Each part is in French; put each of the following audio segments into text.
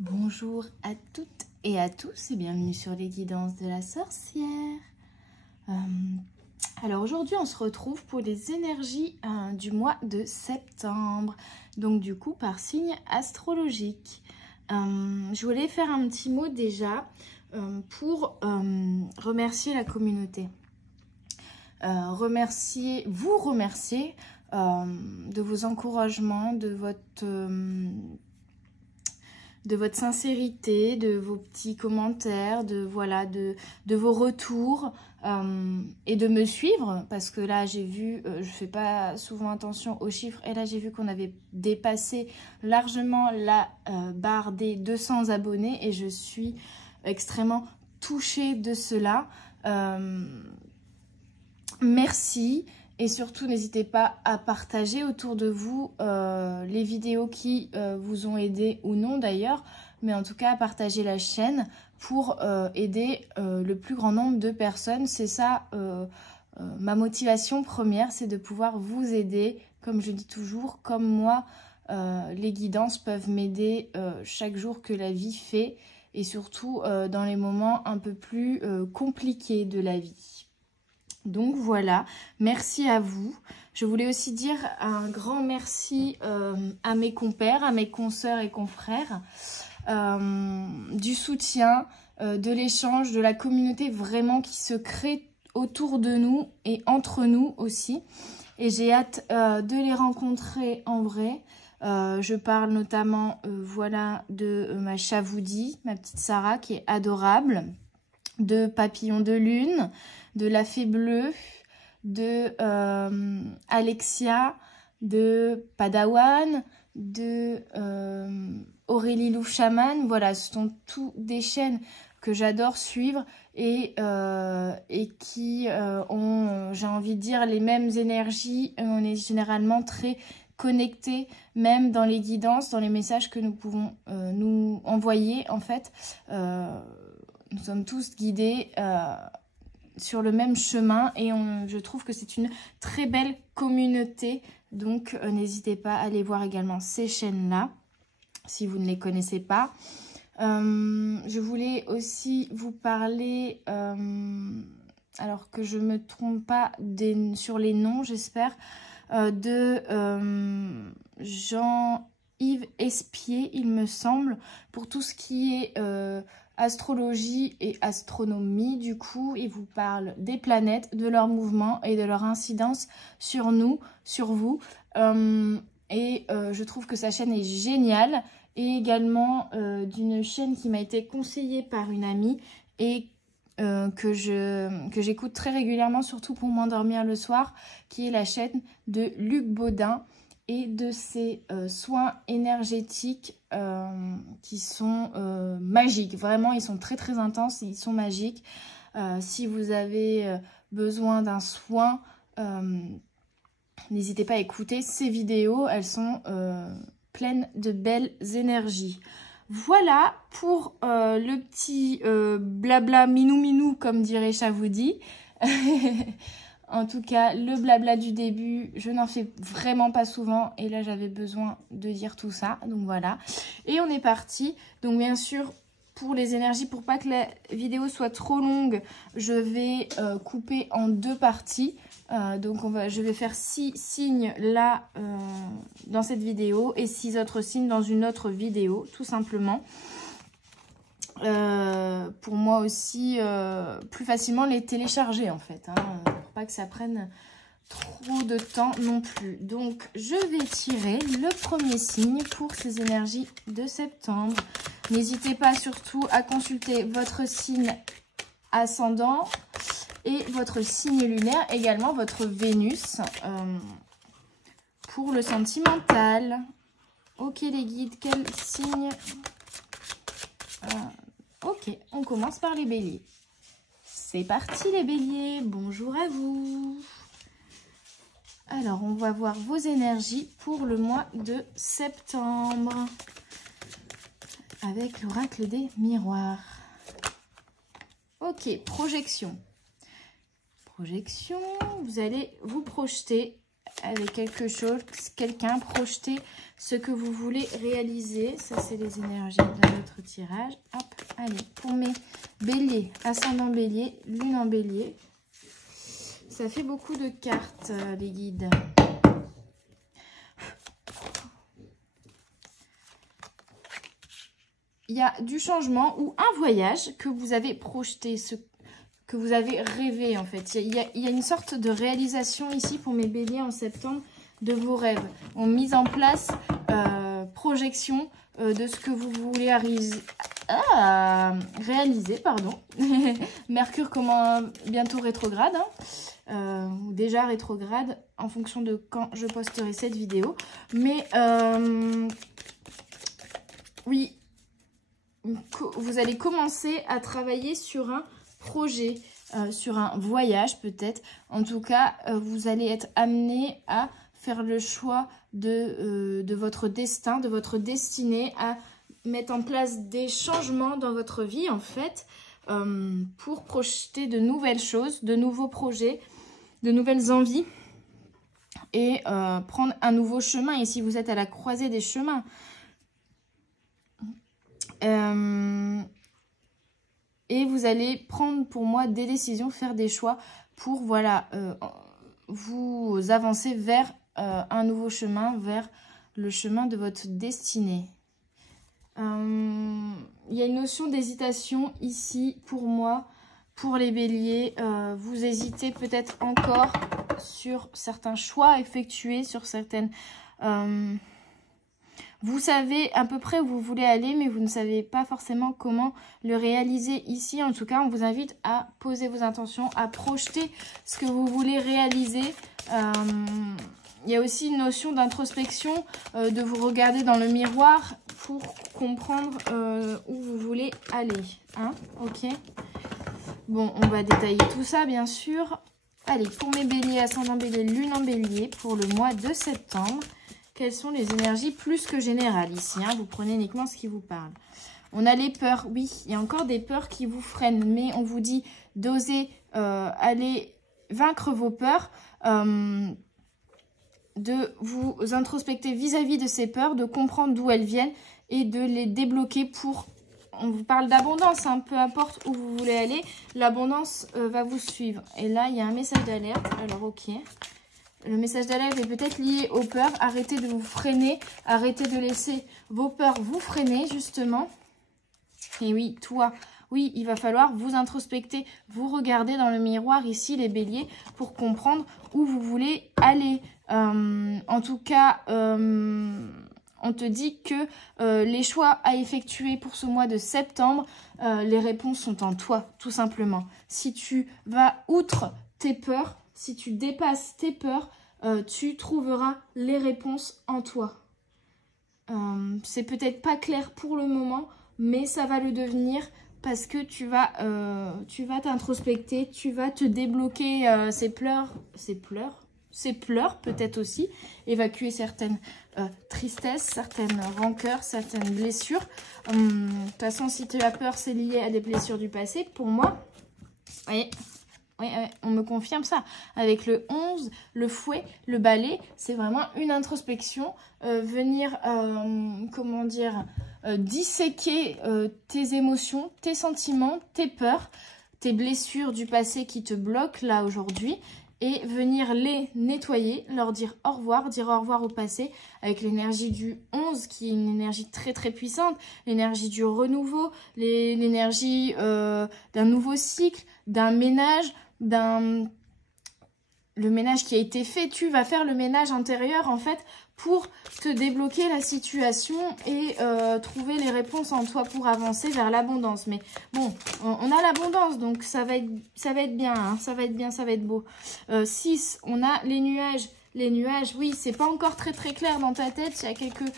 Bonjour à toutes et à tous et bienvenue sur les guidances de la sorcière. Alors aujourd'hui on se retrouve pour les énergies du mois de septembre, donc du coup par signe astrologique. Je voulais faire un petit mot déjà pour remercier la communauté. Vous remercier de vos encouragements, de votre sincérité, de vos petits commentaires, de vos retours et de me suivre parce que là j'ai vu, je fais pas souvent attention aux chiffres et là j'ai vu qu'on avait dépassé largement la barre des 200 abonnés et je suis extrêmement touchée de cela. Merci. Et surtout, n'hésitez pas à partager autour de vous les vidéos qui vous ont aidé ou non d'ailleurs. Mais en tout cas, à partager la chaîne pour aider le plus grand nombre de personnes. C'est ça, ma motivation première, c'est de pouvoir vous aider. Comme je dis toujours, comme moi, les guidances peuvent m'aider chaque jour que la vie fait. Et surtout dans les moments un peu plus compliqués de la vie. Donc voilà, merci à vous. Je voulais aussi dire un grand merci à mes compères, à mes consoeurs et confrères, du soutien, de l'échange, de la communauté vraiment qui se crée autour de nous et entre nous aussi. Et j'ai hâte de les rencontrer en vrai. Je parle notamment de ma Chavoudi, ma petite Sarah qui est adorable, de Papillon de Lune, de La Fée Bleue, de Alexia, de Padawan, de Aurélie Louf Chaman. Voilà, ce sont tous des chaînes que j'adore suivre et qui ont, j'ai envie de dire, les mêmes énergies. On est généralement très connectés, même dans les guidances, dans les messages que nous pouvons nous envoyer. En fait, nous sommes tous guidés sur le même chemin et je trouve que c'est une très belle communauté. Donc, n'hésitez pas à aller voir également ces chaînes-là, si vous ne les connaissez pas. Je voulais aussi vous parler, alors que je ne me trompe pas sur les noms, j'espère, de Jean-Yves Espier, il me semble, pour tout ce qui est astrologie et astronomie. Du coup, il vous parle des planètes, de leurs mouvements et de leur incidence sur nous, sur vous. Je trouve que sa chaîne est géniale. Et également d'une chaîne qui m'a été conseillée par une amie et que j'écoute très régulièrement, surtout pour m'endormir le soir, qui est la chaîne de Luc Baudin et de ses soins énergétiques qui sont magiques. Vraiment, ils sont très très intenses et ils sont magiques. Si vous avez besoin d'un soin, n'hésitez pas à écouter ces vidéos. Elles sont pleines de belles énergies. Voilà pour le petit blabla minou comme dirait Chavoudi. En tout cas, le blabla du début, je n'en fais vraiment pas souvent. Et là, j'avais besoin de dire tout ça. Donc voilà. Et on est parti. Donc bien sûr, pour les énergies, pour pas que la vidéo soit trop longue, je vais couper en deux parties. Je vais faire 6 signes là dans cette vidéo et 6 autres signes dans une autre vidéo, tout simplement. Pour moi aussi, plus facilement les télécharger en fait, pour pas que ça prenne trop de temps non plus. Donc, je vais tirer le premier signe pour ces énergies de septembre. N'hésitez pas surtout à consulter votre signe ascendant et votre signe lunaire, également votre Vénus, pour le sentimental. Ok les guides, quel signe? Ok, on commence par les béliers. C'est parti les béliers, bonjour à vous. Alors, on va voir vos énergies pour le mois de septembre avec l'oracle des miroirs. Ok, projection. Projection, vous allez vous projeter avec quelque chose, quelqu'un, projetez ce que vous voulez réaliser. Ça, c'est les énergies de notre tirage. Hop, allez, pour mes béliers, ascendant bélier, lune en bélier. Ça fait beaucoup de cartes, les guides. Il y a du changement ou un voyage que vous avez projeté, que vous avez rêvé en fait. Il y a une sorte de réalisation ici pour mes béliers en septembre de vos rêves. On mise en place projection de ce que vous voulez réaliser. Pardon. Mercure bientôt rétrograde, ou déjà rétrograde en fonction de quand je posterai cette vidéo. Mais oui, vous allez commencer à travailler sur un projet, sur un voyage peut-être. En tout cas, vous allez être amené à faire le choix de votre destin, de votre destinée, à mettre en place des changements dans votre vie en fait, pour projeter de nouvelles choses, de nouveaux projets, de nouvelles envies et prendre un nouveau chemin. Et si vous êtes à la croisée des chemins, et vous allez prendre pour moi des décisions, faire des choix pour voilà, vous avancer vers un nouveau chemin, vers le chemin de votre destinée. Il y a une notion d'hésitation ici pour moi, pour les béliers. Vous hésitez peut-être encore sur certains choix à effectuer, sur certaines... vous savez à peu près où vous voulez aller, mais vous ne savez pas forcément comment le réaliser ici. En tout cas, on vous invite à poser vos intentions, à projeter ce que vous voulez réaliser. Il y a aussi une notion d'introspection, de vous regarder dans le miroir pour comprendre où vous voulez aller. Hein, ok. Bon, on va détailler tout ça, bien sûr. Allez, pour mes béliers, ascendant bélier, lune en bélier, pour le mois de septembre. Quelles sont les énergies plus que générales ici, hein, vous prenez uniquement ce qui vous parle. On a les peurs, oui, il y a encore des peurs qui vous freinent, mais on vous dit d'oser aller vaincre vos peurs, de vous introspecter vis-à-vis de ces peurs, de comprendre d'où elles viennent et de les débloquer pour... On vous parle d'abondance, hein, peu importe où vous voulez aller, l'abondance va vous suivre. Et là, il y a un message d'alerte, alors ok. Le message d'alerte est peut-être lié aux peurs. Arrêtez de vous freiner. Arrêtez de laisser vos peurs vous freiner, justement. Et oui, toi, oui, il va falloir vous introspecter, vous regarder dans le miroir ici, les béliers, pour comprendre où vous voulez aller. En tout cas, on te dit que les choix à effectuer pour ce mois de septembre, les réponses sont en toi, tout simplement. Si tu vas outre tes peurs, si tu dépasses tes peurs, tu trouveras les réponses en toi. C'est peut-être pas clair pour le moment, mais ça va le devenir parce que tu vas t'introspecter, tu vas te débloquer ces pleurs peut-être aussi, évacuer certaines tristesses, certaines rancœurs, certaines blessures. De toute façon, si tu as peur, c'est lié à des blessures du passé. Pour moi, voyez. Oui, on me confirme ça. Avec le 11, le fouet, le balai, c'est vraiment une introspection. Venir, comment dire, disséquer tes émotions, tes sentiments, tes peurs, tes blessures du passé qui te bloquent là aujourd'hui. Et venir les nettoyer, leur dire au revoir au passé, avec l'énergie du 11 qui est une énergie très très puissante, l'énergie du renouveau, l'énergie d'un nouveau cycle, d'un ménage, le ménage qui a été fait. Tu vas faire le ménage intérieur en fait pour te débloquer la situation et trouver les réponses en toi pour avancer vers l'abondance. Mais bon, on a l'abondance, donc ça va être bien, hein, ça va être bien, ça va être beau. 6, on a les nuages. Les nuages, oui, c'est pas encore très très clair dans ta tête, il y a quelques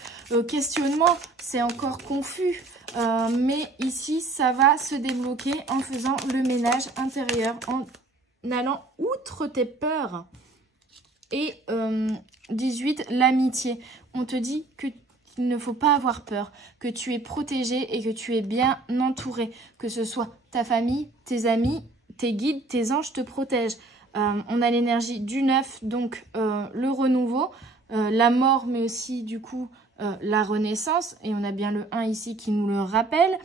questionnements, c'est encore confus. Mais ici, ça va se débloquer en faisant le ménage intérieur, en allant outre tes peurs. Et 18, l'amitié. On te dit qu'il ne faut pas avoir peur, que tu es protégé et que tu es bien entouré. Que ce soit ta famille, tes amis, tes guides, tes anges te protègent. On a l'énergie du 9, donc le renouveau, la mort, mais aussi du coup la renaissance. Et on a bien le 1 ici qui nous le rappelle.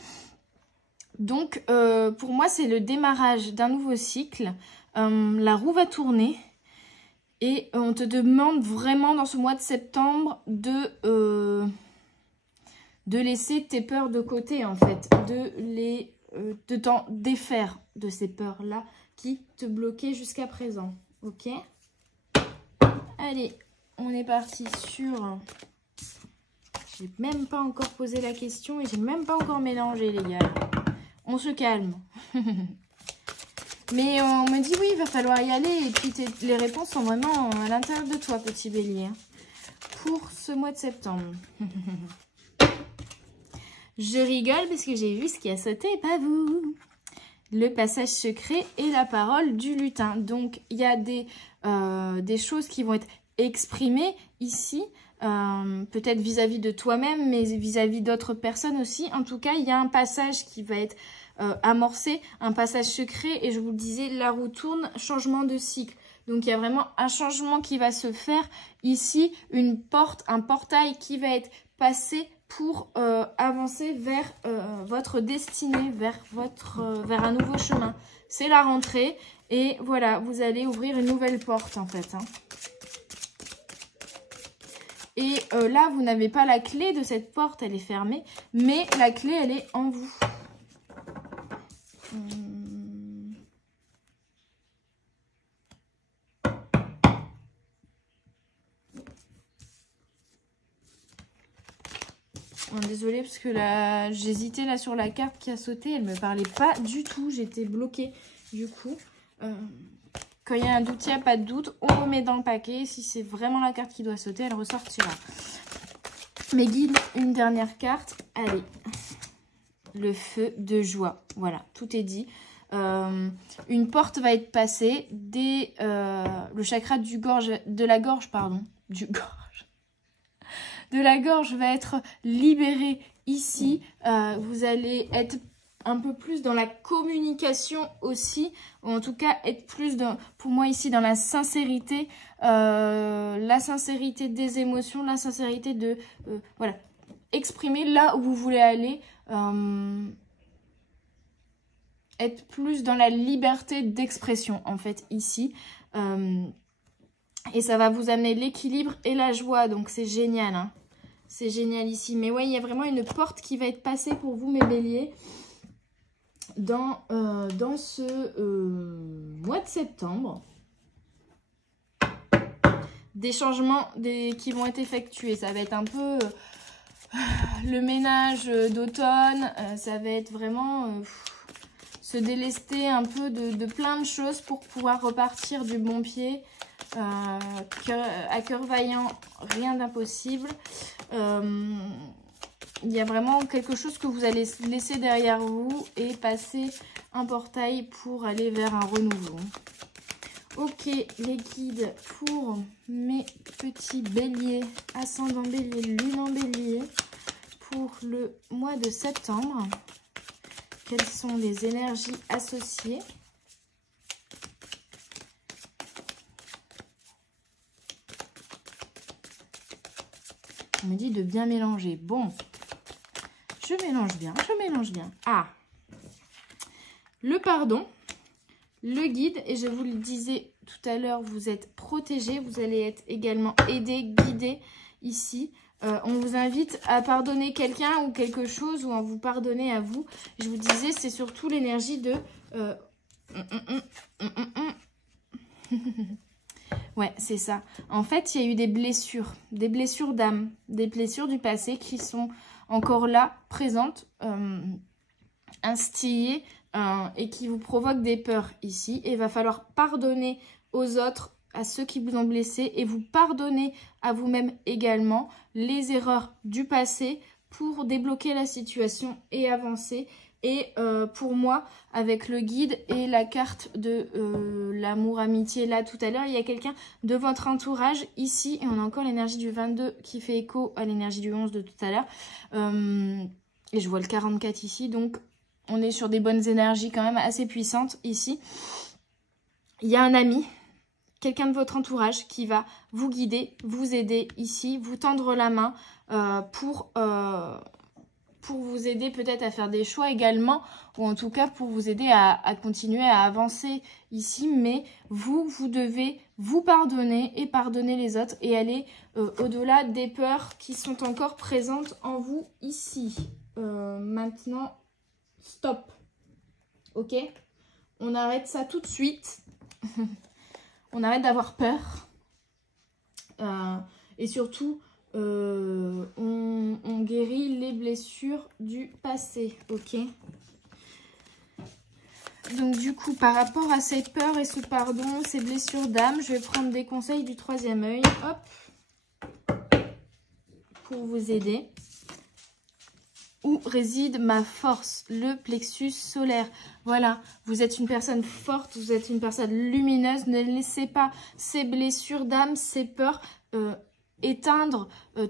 Donc pour moi, c'est le démarrage d'un nouveau cycle. La roue va tourner. Et on te demande vraiment dans ce mois de septembre de laisser tes peurs de côté en fait. De t'en défaire de ces peurs-là qui te bloquaient jusqu'à présent. Ok? Allez, on est parti sur... J'ai même pas encore posé la question et j'ai même pas encore mélangé les gars. On se calme. Mais on me dit oui, il va falloir y aller. Et puis les réponses sont vraiment à l'intérieur de toi, petit bélier. Pour ce mois de septembre. Je rigole parce que j'ai vu ce qui a sauté, pas vous. Le passage secret et la parole du lutin. Donc, il y a des choses qui vont être exprimées ici. Peut-être vis-à-vis de toi-même, mais vis-à-vis d'autres personnes aussi. En tout cas, il y a un passage qui va être... amorcer un passage secret et je vous le disais, la roue tourne, changement de cycle. Donc il y a vraiment un changement qui va se faire ici, une porte, un portail qui va être passé pour avancer vers votre destinée, vers un nouveau chemin. C'est la rentrée et voilà, vous allez ouvrir une nouvelle porte en fait. Hein. Et là, vous n'avez pas la clé de cette porte, elle est fermée, mais la clé, elle est en vous. Désolée parce que là j'hésitais là sur la carte qui a sauté, elle me parlait pas du tout, j'étais bloquée du coup. Quand il y a un doute, il n'y a pas de doute, on remet dans le paquet, si c'est vraiment la carte qui doit sauter, elle ressortira. Mes guides, une dernière carte, allez, le feu de joie, voilà, tout est dit. Une porte va être passée, le chakra de la gorge va être libéré ici. Vous allez être un peu plus dans la communication aussi, ou en tout cas être plus pour moi ici dans la sincérité des émotions, la sincérité de voilà, exprimer là où vous voulez aller, être plus dans la liberté d'expression en fait ici. Et ça va vous amener l'équilibre et la joie. Donc c'est génial. Hein. C'est génial ici. Mais ouais, il y a vraiment une porte qui va être passée pour vous, mes béliers. Dans ce mois de septembre. Des changements qui vont être effectués. Ça va être un peu le ménage d'automne. Ça va être vraiment... se délester un peu de plein de choses pour pouvoir repartir du bon pied. À cœur vaillant, rien d'impossible. Il y a vraiment quelque chose que vous allez laisser derrière vous et passer un portail pour aller vers un renouveau. Ok, les guides pour mes petits béliers, ascendant bélier, lune en bélier, pour le mois de septembre. Quelles sont les énergies associées ? On me dit de bien mélanger. Bon, je mélange bien, Ah, le pardon, le guide, et je vous le disais tout à l'heure, vous êtes protégé, vous allez être également aidé, guidé ici. On vous invite à pardonner quelqu'un ou quelque chose, ou à vous pardonner à vous. Je vous disais, c'est surtout l'énergie de... Ouais, c'est ça. En fait, il y a eu des blessures d'âme, des blessures du passé qui sont encore là, présentes, instillées, et qui vous provoquent des peurs ici. Et il va falloir pardonner aux autres, à ceux qui vous ont blessé, et vous pardonner à vous-même également les erreurs du passé pour débloquer la situation et avancer. Et pour moi, avec le guide et la carte de l'amour, amitié, là tout à l'heure, il y a quelqu'un de votre entourage ici. Et on a encore l'énergie du 22 qui fait écho à l'énergie du 11 de tout à l'heure. Et je vois le 44 ici. Donc, on est sur des bonnes énergies quand même assez puissantes ici. il y a un ami, quelqu'un de votre entourage qui va vous guider, vous aider ici, vous tendre la main pour vous aider peut-être à faire des choix également, ou en tout cas pour vous aider à continuer à avancer ici. Mais vous devez vous pardonner et pardonner les autres et aller au-delà des peurs qui sont encore présentes en vous ici. Maintenant, stop. Ok? On arrête ça tout de suite. On arrête d'avoir peur. Et surtout, on guérit les blessures du passé. Ok? Donc du coup, par rapport à cette peur et ce pardon, ces blessures d'âme, je vais prendre des conseils du troisième œil. Hop. Pour vous aider. Où réside ma force? Le plexus solaire. Voilà, vous êtes une personne forte, vous êtes une personne lumineuse. Ne laissez pas ces blessures d'âme, ces peurs éteindre,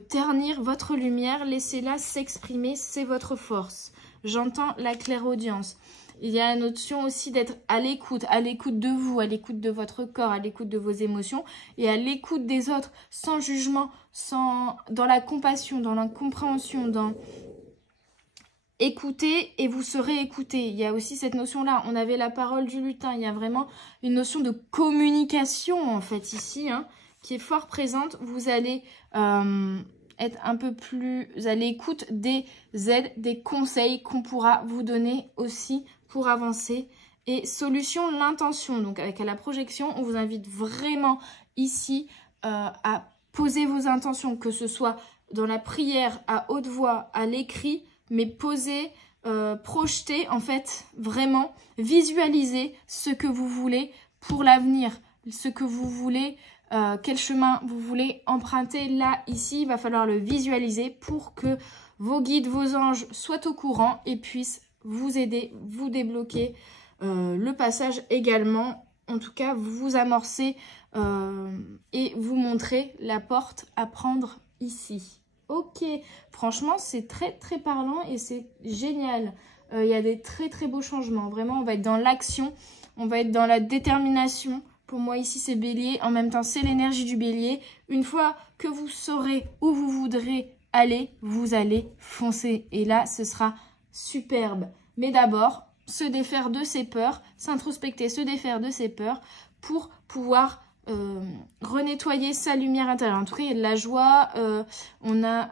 ternir votre lumière. Laissez-la s'exprimer, c'est votre force. J'entends la clairaudience. Il y a la notion aussi d'être à l'écoute de vous, à l'écoute de votre corps, à l'écoute de vos émotions et à l'écoute des autres, sans jugement, dans la compassion, dans la compréhension, dans... Écoutez et vous serez écouté. Il y a aussi cette notion-là. On avait la parole du lutin. Il y a vraiment une notion de communication, en fait, ici, hein, qui est fort présente. Vous allez être un peu plus à l'écoute des aides, des conseils qu'on pourra vous donner aussi pour avancer. Et solution, l'intention. Donc, avec la projection, on vous invite vraiment ici à poser vos intentions, que ce soit dans la prière, à haute voix, à l'écrit, mais poser, projeter, en fait, vraiment, visualiser ce que vous voulez pour l'avenir, ce que vous voulez, quel chemin vous voulez emprunter. Là, ici, il va falloir le visualiser pour que vos guides, vos anges soient au courant et puissent vous aider, vous débloquer le passage également. En tout cas, vous amorcer et vous montrer la porte à prendre ici. Ok, franchement, c'est très très parlant et c'est génial. Il y a des très très beaux changements. Vraiment, on va être dans l'action, on va être dans la détermination. Pour moi, ici, c'est bélier. En même temps, c'est l'énergie du bélier. Une fois que vous saurez où vous voudrez aller, vous allez foncer. Et là, ce sera superbe. Mais d'abord, se défaire de ses peurs, s'introspecter, se défaire de ses peurs pour pouvoir... renettoyer sa lumière intérieure. En tout cas, il y a de la joie. On a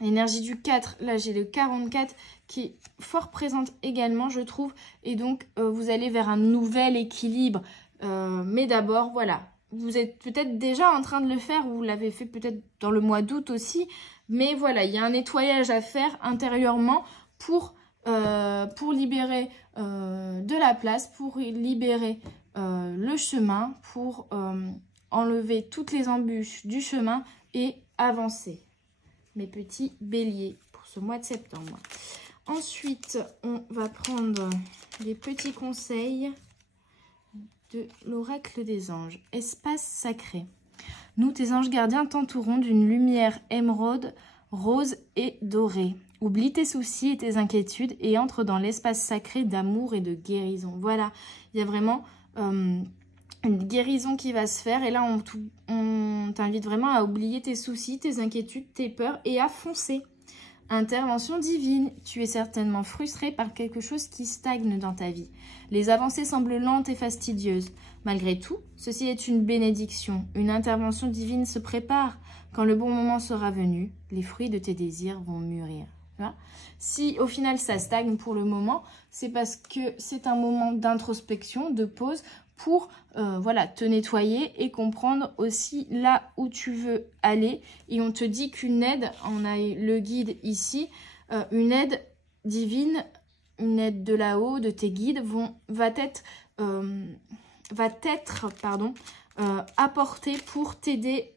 l'énergie du 4. Là, j'ai le 44 qui est fort présente également, je trouve. Et donc, vous allez vers un nouvel équilibre. Mais d'abord, voilà. Vous êtes peut-être déjà en train de le faire. Vous l'avez fait peut-être dans le mois d'août aussi. Mais voilà, il y a un nettoyage à faire intérieurement pour libérer de la place, pour libérer le chemin, pour enlever toutes les embûches du chemin et avancer. Mes petits béliers pour ce mois de septembre. Ensuite, on va prendre les petits conseils de l'oracle des anges. Espace sacré. Nous, tes anges gardiens, t'entourons d'une lumière émeraude, rose et dorée. Oublie tes soucis et tes inquiétudes et entre dans l'espace sacré d'amour et de guérison. Voilà, il y a vraiment une guérison qui va se faire. Et là, on t'invite vraiment à oublier tes soucis, tes inquiétudes, tes peurs et à foncer. Intervention divine. Tu es certainement frustré par quelque chose qui stagne dans ta vie. Les avancées semblent lentes et fastidieuses. Malgré tout, ceci est une bénédiction. Une intervention divine se prépare. Quand le bon moment sera venu, les fruits de tes désirs vont mûrir. Si au final ça stagne pour le moment, c'est parce que c'est un moment d'introspection, de pause pour voilà, te nettoyer et comprendre aussi là où tu veux aller. Et on te dit qu'une aide, on a le guide ici, une aide divine, une aide de là-haut, de tes guides, va être apportée pour t'aider.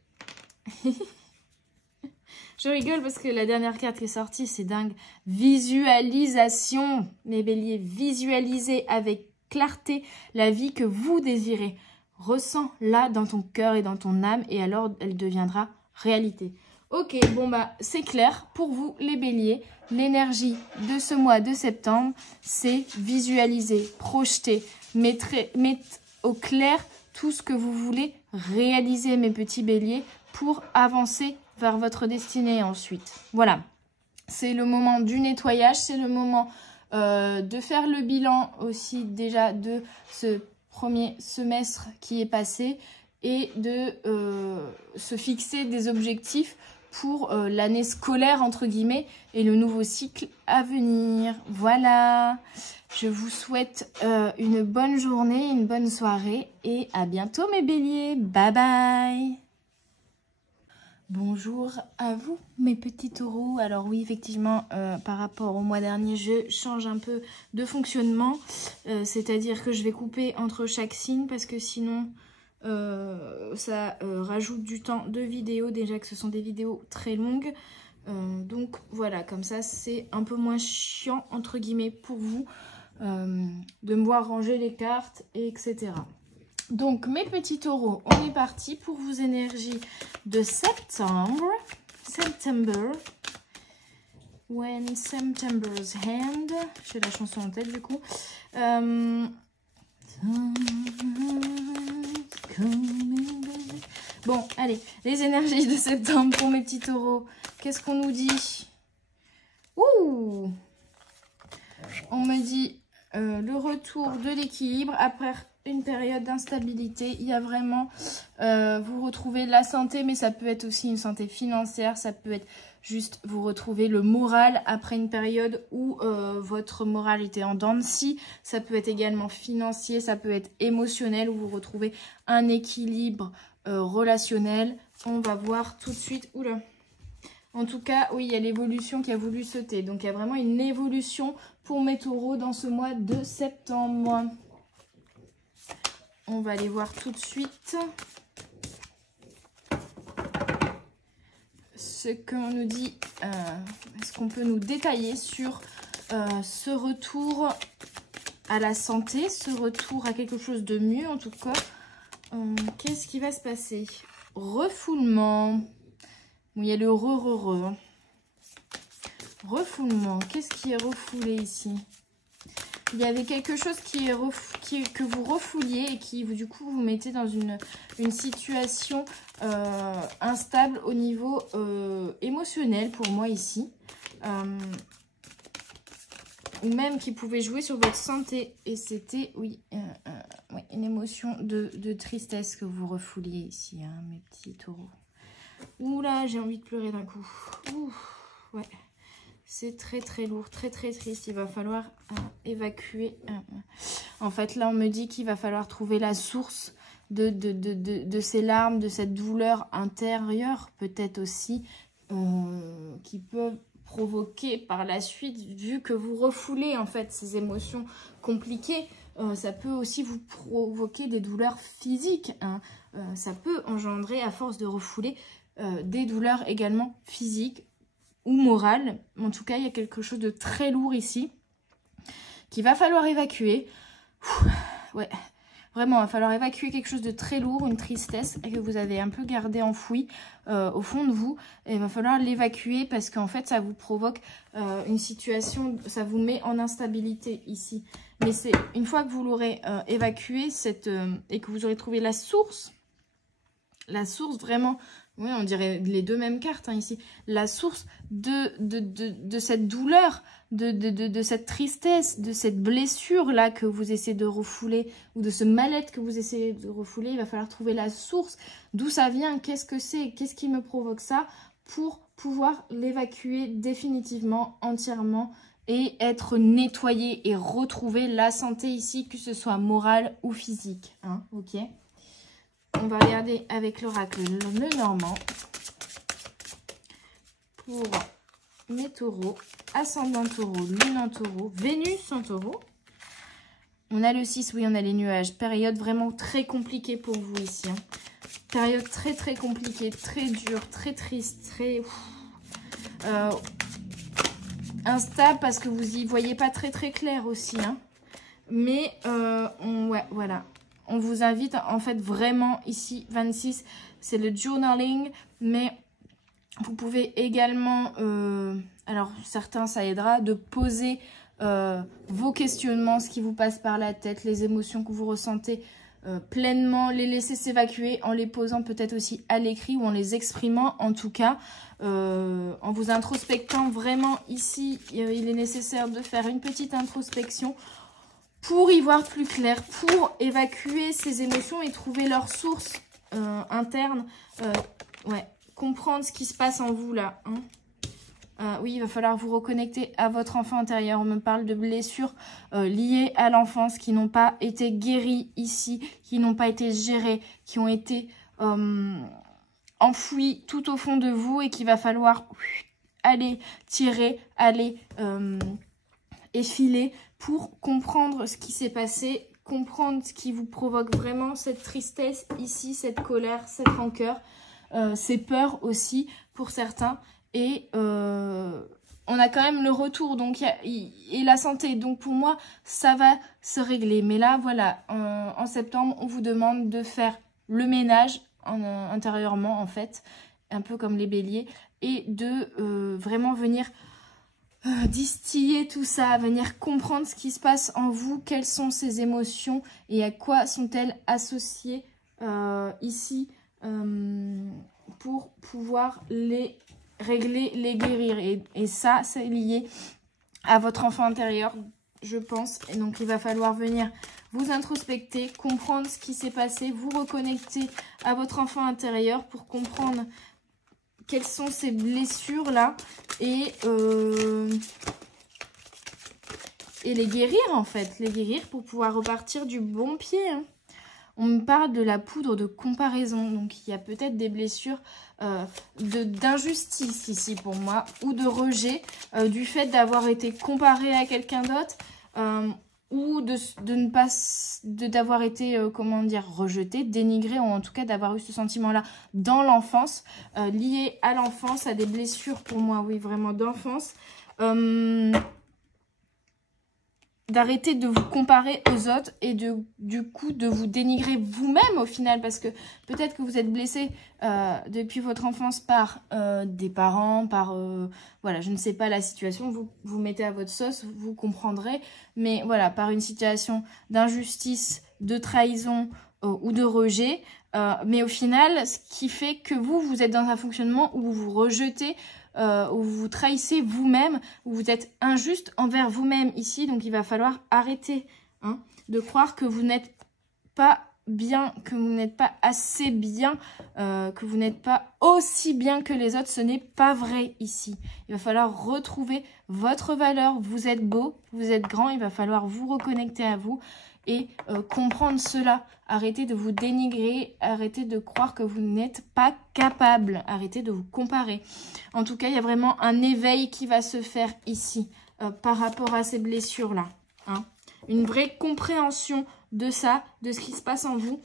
Je rigole parce que la dernière carte qui est sortie, c'est dingue. Visualisation, mes béliers, visualisez avec clarté la vie que vous désirez. Ressens-la dans ton cœur et dans ton âme et alors elle deviendra réalité. Ok, bon bah c'est clair pour vous les béliers. L'énergie de ce mois de septembre, c'est visualiser, projeter, mettre au clair tout ce que vous voulez réaliser, mes petits béliers, pour avancer vers votre destinée ensuite. Voilà, c'est le moment du nettoyage, c'est le moment de faire le bilan aussi déjà de ce premier semestre qui est passé et de se fixer des objectifs pour l'année scolaire entre guillemets et le nouveau cycle à venir. Voilà, je vous souhaite une bonne journée, une bonne soirée et à bientôt mes béliers. Bye bye. Bonjour à vous mes petits taureaux. Alors oui, effectivement, par rapport au mois dernier, je change un peu de fonctionnement. C'est-à-dire que je vais couper entre chaque signe parce que sinon ça rajoute du temps de vidéo. Déjà que ce sont des vidéos très longues. Donc voilà, comme ça c'est un peu moins chiant entre guillemets pour vous de me voir ranger les cartes, etc. Donc, mes petits taureaux, on est parti pour vos énergies de septembre. September. When September's hand. J'ai la chanson en tête, du coup. Bon, allez. Les énergies de septembre pour mes petits taureaux. Qu'est-ce qu'on nous dit? Ouh! On me dit le retour de l'équilibre après une période d'instabilité. Il y a vraiment, vous retrouvez la santé, mais ça peut être aussi une santé financière, ça peut être juste vous retrouvez le moral après une période où votre moral était en dents de scie. Ça peut être également financier, ça peut être émotionnel, où vous retrouvez un équilibre relationnel. On va voir tout de suite. Oula. En tout cas, oui, il y a l'évolution qui a voulu sauter. Donc, il y a vraiment une évolution pour mes taureaux dans ce mois de septembre. On va aller voir tout de suite ce qu'on nous dit. Est-ce qu'on peut nous détailler sur ce retour à la santé, ce retour à quelque chose de mieux en tout cas. Qu'est-ce qui va se passer? Refoulement. Bon, il y a le re. Refoulement. Qu'est-ce qui est refoulé ici? Il y avait quelque chose que vous refouliez et qui, du coup, vous mettez dans une situation instable au niveau émotionnel pour moi ici. Ou même qui pouvait jouer sur votre santé. Et c'était, oui, une émotion de tristesse que vous refouliez ici, hein, mes petits taureaux. Ouh là, j'ai envie de pleurer d'un coup. Ouh, ouais. C'est très très lourd, très très triste. Il va falloir évacuer. En fait, là, on me dit qu'il va falloir trouver la source de ces larmes, de cette douleur intérieure, peut-être aussi, qui peut provoquer par la suite, vu que vous refoulez en fait ces émotions compliquées, ça peut aussi vous provoquer des douleurs physiques. Hein. Ça peut engendrer, à force de refouler, des douleurs également physiques ou morales. En tout cas, il y a quelque chose de très lourd ici qu'il va falloir évacuer. Ouais, vraiment, il va falloir évacuer quelque chose de très lourd, une tristesse que vous avez un peu gardé enfoui au fond de vous. Et il va falloir l'évacuer parce qu'en fait, ça vous provoque une situation, ça vous met en instabilité ici. Mais c'est une fois que vous l'aurez évacué et que vous aurez trouvé la source vraiment... Oui, on dirait les deux mêmes cartes hein, ici. La source de cette douleur, de cette tristesse, de cette blessure-là que vous essayez de refouler, ou de ce mal-être que vous essayez de refouler, il va falloir trouver la source, d'où ça vient, qu'est-ce que c'est, qu'est-ce qui me provoque ça, pour pouvoir l'évacuer définitivement, entièrement, et être nettoyé et retrouver la santé ici, que ce soit morale ou physique. Hein, ok ? On va regarder avec l'oracle le Normand pour mes taureaux, ascendant taureau, lune en taureau, Vénus en taureau. On a le 6, oui, on a les nuages. Période vraiment très compliquée pour vous ici. Hein. Période très très compliquée, très dure, très triste, très... instable parce que vous y voyez pas très très clair aussi. Hein. Mais, ouais, voilà. On vous invite, en fait, vraiment, ici, 26, c'est le journaling, mais vous pouvez également, alors certains, ça aidera, de poser vos questionnements, ce qui vous passe par la tête, les émotions que vous ressentez pleinement, les laisser s'évacuer en les posant peut-être aussi à l'écrit ou en les exprimant en tout cas. En vous introspectant vraiment ici, il est nécessaire de faire une petite introspection pour y voir plus clair, pour évacuer ces émotions et trouver leur source interne. Ouais, comprendre ce qui se passe en vous là. Hein. Oui, il va falloir vous reconnecter à votre enfant intérieur. On me parle de blessures liées à l'enfance qui n'ont pas été guéries ici, qui n'ont pas été gérées, qui ont été enfouies tout au fond de vous et qu'il va falloir aller tirer, aller effiler pour comprendre ce qui s'est passé, comprendre ce qui vous provoque vraiment cette tristesse ici, cette colère, cette rancœur, ces peurs aussi pour certains. Et on a quand même le retour donc et la santé. Donc pour moi, ça va se régler. Mais là, voilà, en septembre, on vous demande de faire le ménage intérieurement, en fait, un peu comme les béliers, et de vraiment venir distiller tout ça, venir comprendre ce qui se passe en vous, quelles sont ces émotions et à quoi sont-elles associées ici pour pouvoir les régler, les guérir. Et ça, c'est lié à votre enfant intérieur, je pense. Et donc, il va falloir venir vous introspecter, comprendre ce qui s'est passé, vous reconnecter à votre enfant intérieur pour comprendre quelles sont ces blessures-là et les guérir, en fait. Les guérir pour pouvoir repartir du bon pied, hein. On me parle de la poudre de comparaison. Donc, il y a peut-être des blessures d'injustice ici pour moi. Ou de rejet du fait d'avoir été comparé à quelqu'un d'autre. Ou d'avoir été, comment dire, rejeté, dénigré. Ou en tout cas d'avoir eu ce sentiment-là dans l'enfance. Lié à l'enfance, à des blessures pour moi, oui, vraiment d'enfance. D'arrêter de vous comparer aux autres et du coup de vous dénigrer vous-même au final, parce que peut-être que vous êtes blessé depuis votre enfance par des parents, par voilà, je ne sais pas la situation, vous mettez à votre sauce, vous comprendrez, mais voilà, par une situation d'injustice, de trahison ou de rejet, mais au final, ce qui fait que vous êtes dans un fonctionnement où vous vous rejetez, où vous trahissez vous-même, où vous êtes injuste envers vous-même ici. Donc, il va falloir arrêter de croire que vous n'êtes pas bien, que vous n'êtes pas assez bien, que vous n'êtes pas aussi bien que les autres. Ce n'est pas vrai ici. Il va falloir retrouver votre valeur. Vous êtes beau, vous êtes grand. Il va falloir vous reconnecter à vous et comprendre cela. Arrêtez de vous dénigrer, arrêtez de croire que vous n'êtes pas capable, arrêtez de vous comparer. En tout cas, il y a vraiment un éveil qui va se faire ici par rapport à ces blessures-là. Hein. Une vraie compréhension de ça, de ce qui se passe en vous.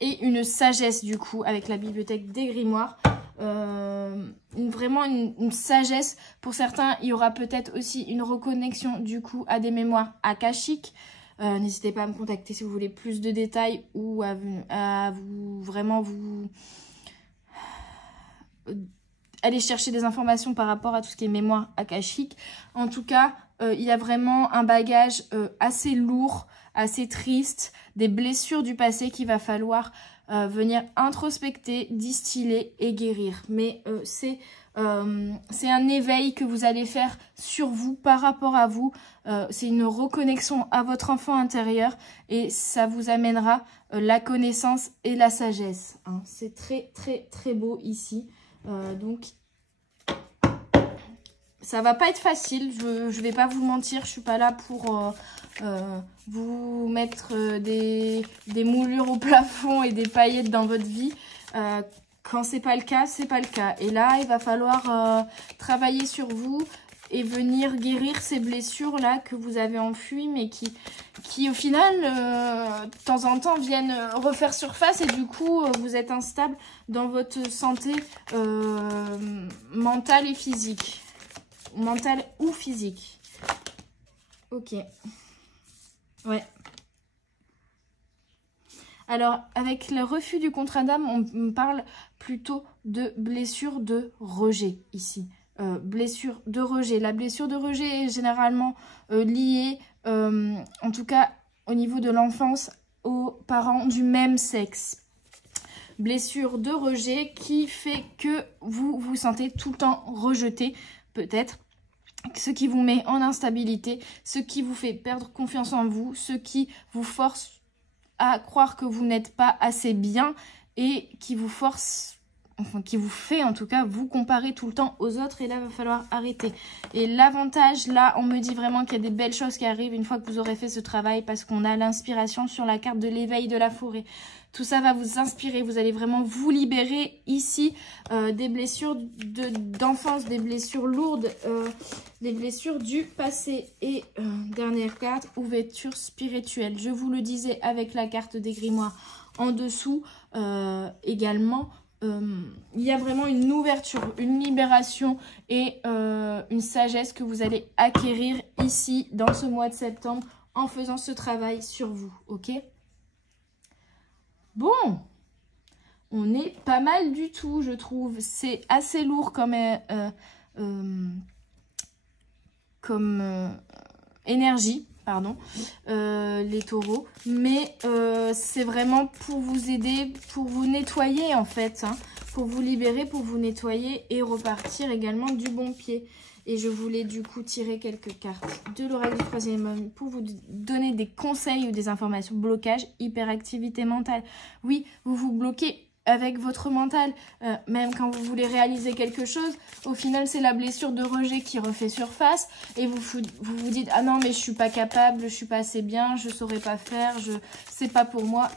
Et une sagesse du coup avec la bibliothèque des grimoires. Vraiment une sagesse. Pour certains, il y aura peut-être aussi une reconnexion du coup à des mémoires akashiques. N'hésitez pas à me contacter si vous voulez plus de détails ou à vous vraiment vous aller chercher des informations par rapport à tout ce qui est mémoire akashique. En tout cas, il y a vraiment un bagage assez lourd, assez triste, des blessures du passé qu'il va falloir venir introspecter, distiller et guérir. Mais c'est un éveil que vous allez faire sur vous, par rapport à vous. C'est une reconnexion à votre enfant intérieur et ça vous amènera la connaissance et la sagesse. Hein. C'est très, très, très beau ici. Donc, ça va pas être facile. Je vais pas vous mentir. Je suis pas là pour vous mettre des moulures au plafond et des paillettes dans votre vie. Quand c'est pas le cas, c'est pas le cas. Et là, il va falloir travailler sur vous et venir guérir ces blessures-là que vous avez enfuies, mais qui au final, de temps en temps, viennent refaire surface et du coup, vous êtes instable dans votre santé mentale et physique. Mentale ou physique. Ok. Ouais. Alors, avec le refus du contrat d'âme, on me parle plutôt de blessure de rejet ici. Blessure de rejet. La blessure de rejet est généralement liée, en tout cas, au niveau de l'enfance aux parents du même sexe. Blessure de rejet qui fait que vous vous sentez tout le temps rejeté, peut-être. Ce qui vous met en instabilité, ce qui vous fait perdre confiance en vous, ce qui vous force à croire que vous n'êtes pas assez bien et qui vous force, enfin qui vous fait en tout cas vous comparer tout le temps aux autres, et là il va falloir arrêter. Et l'avantage, là on me dit vraiment qu'il y a des belles choses qui arrivent une fois que vous aurez fait ce travail, parce qu'on a l'inspiration sur la carte de l'éveil de la forêt. Tout ça va vous inspirer, vous allez vraiment vous libérer ici des blessures d'enfance, des blessures lourdes, des blessures du passé. Et dernière carte, ouverture spirituelle. Je vous le disais avec la carte des grimoires en dessous également. Il y a vraiment une ouverture, une libération et une sagesse que vous allez acquérir ici dans ce mois de septembre en faisant ce travail sur vous, ok ? Bon, on est pas mal du tout, je trouve. C'est assez lourd comme énergie, pardon, les taureaux. Mais c'est vraiment pour vous aider, pour vous nettoyer en fait, hein, pour vous libérer, pour vous nettoyer et repartir également du bon pied. Et je voulais du coup tirer quelques cartes de l'oracle du troisième homme pour vous donner des conseils ou des informations. Blocage, hyperactivité mentale. Oui, vous vous bloquez avec votre mental, même quand vous voulez réaliser quelque chose. Au final, c'est la blessure de rejet qui refait surface. Et vous vous dites, ah non, mais je suis pas capable, je suis pas assez bien, je saurais pas faire, c'est pas pour moi.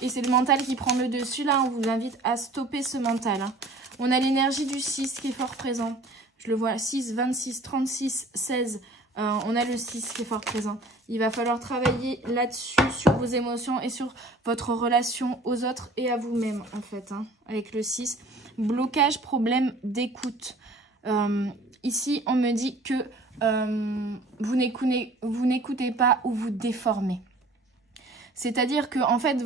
Et c'est le mental qui prend le dessus. Là, on vous invite à stopper ce mental. Hein. On a l'énergie du 6 qui est fort présent. Je le vois, 6, 26, 36, 16. On a le 6 qui est fort présent. Il va falloir travailler là-dessus, sur vos émotions et sur votre relation aux autres et à vous-même, en fait, hein, avec le 6. Blocage, problème d'écoute. Ici, on me dit que vous n'écoutez pas ou vous déformez. C'est-à-dire que en fait,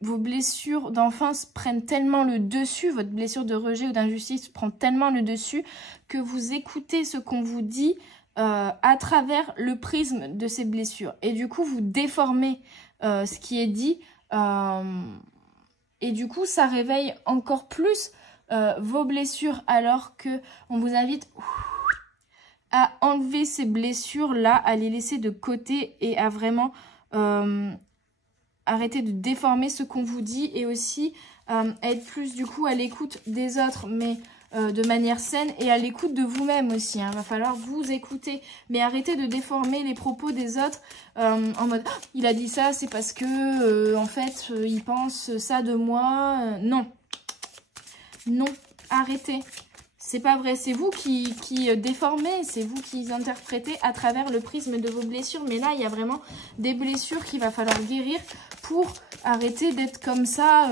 vos blessures d'enfance prennent tellement le dessus, votre blessure de rejet ou d'injustice prend tellement le dessus que vous écoutez ce qu'on vous dit à travers le prisme de ces blessures. Et du coup, vous déformez ce qui est dit. Et du coup, ça réveille encore plus vos blessures, alors que on vous invite à enlever ces blessures-là, à les laisser de côté et à vraiment... arrêtez de déformer ce qu'on vous dit et aussi être plus du coup à l'écoute des autres, mais de manière saine, et à l'écoute de vous-même aussi. Il va falloir vous écouter, mais arrêtez de déformer les propos des autres en mode oh, il a dit ça, c'est parce que en fait il pense ça de moi. Non, non, arrêtez. C'est pas vrai, c'est vous qui déformez, c'est vous qui interprétez à travers le prisme de vos blessures. Mais là, il y a vraiment des blessures qu'il va falloir guérir pour arrêter d'être comme ça,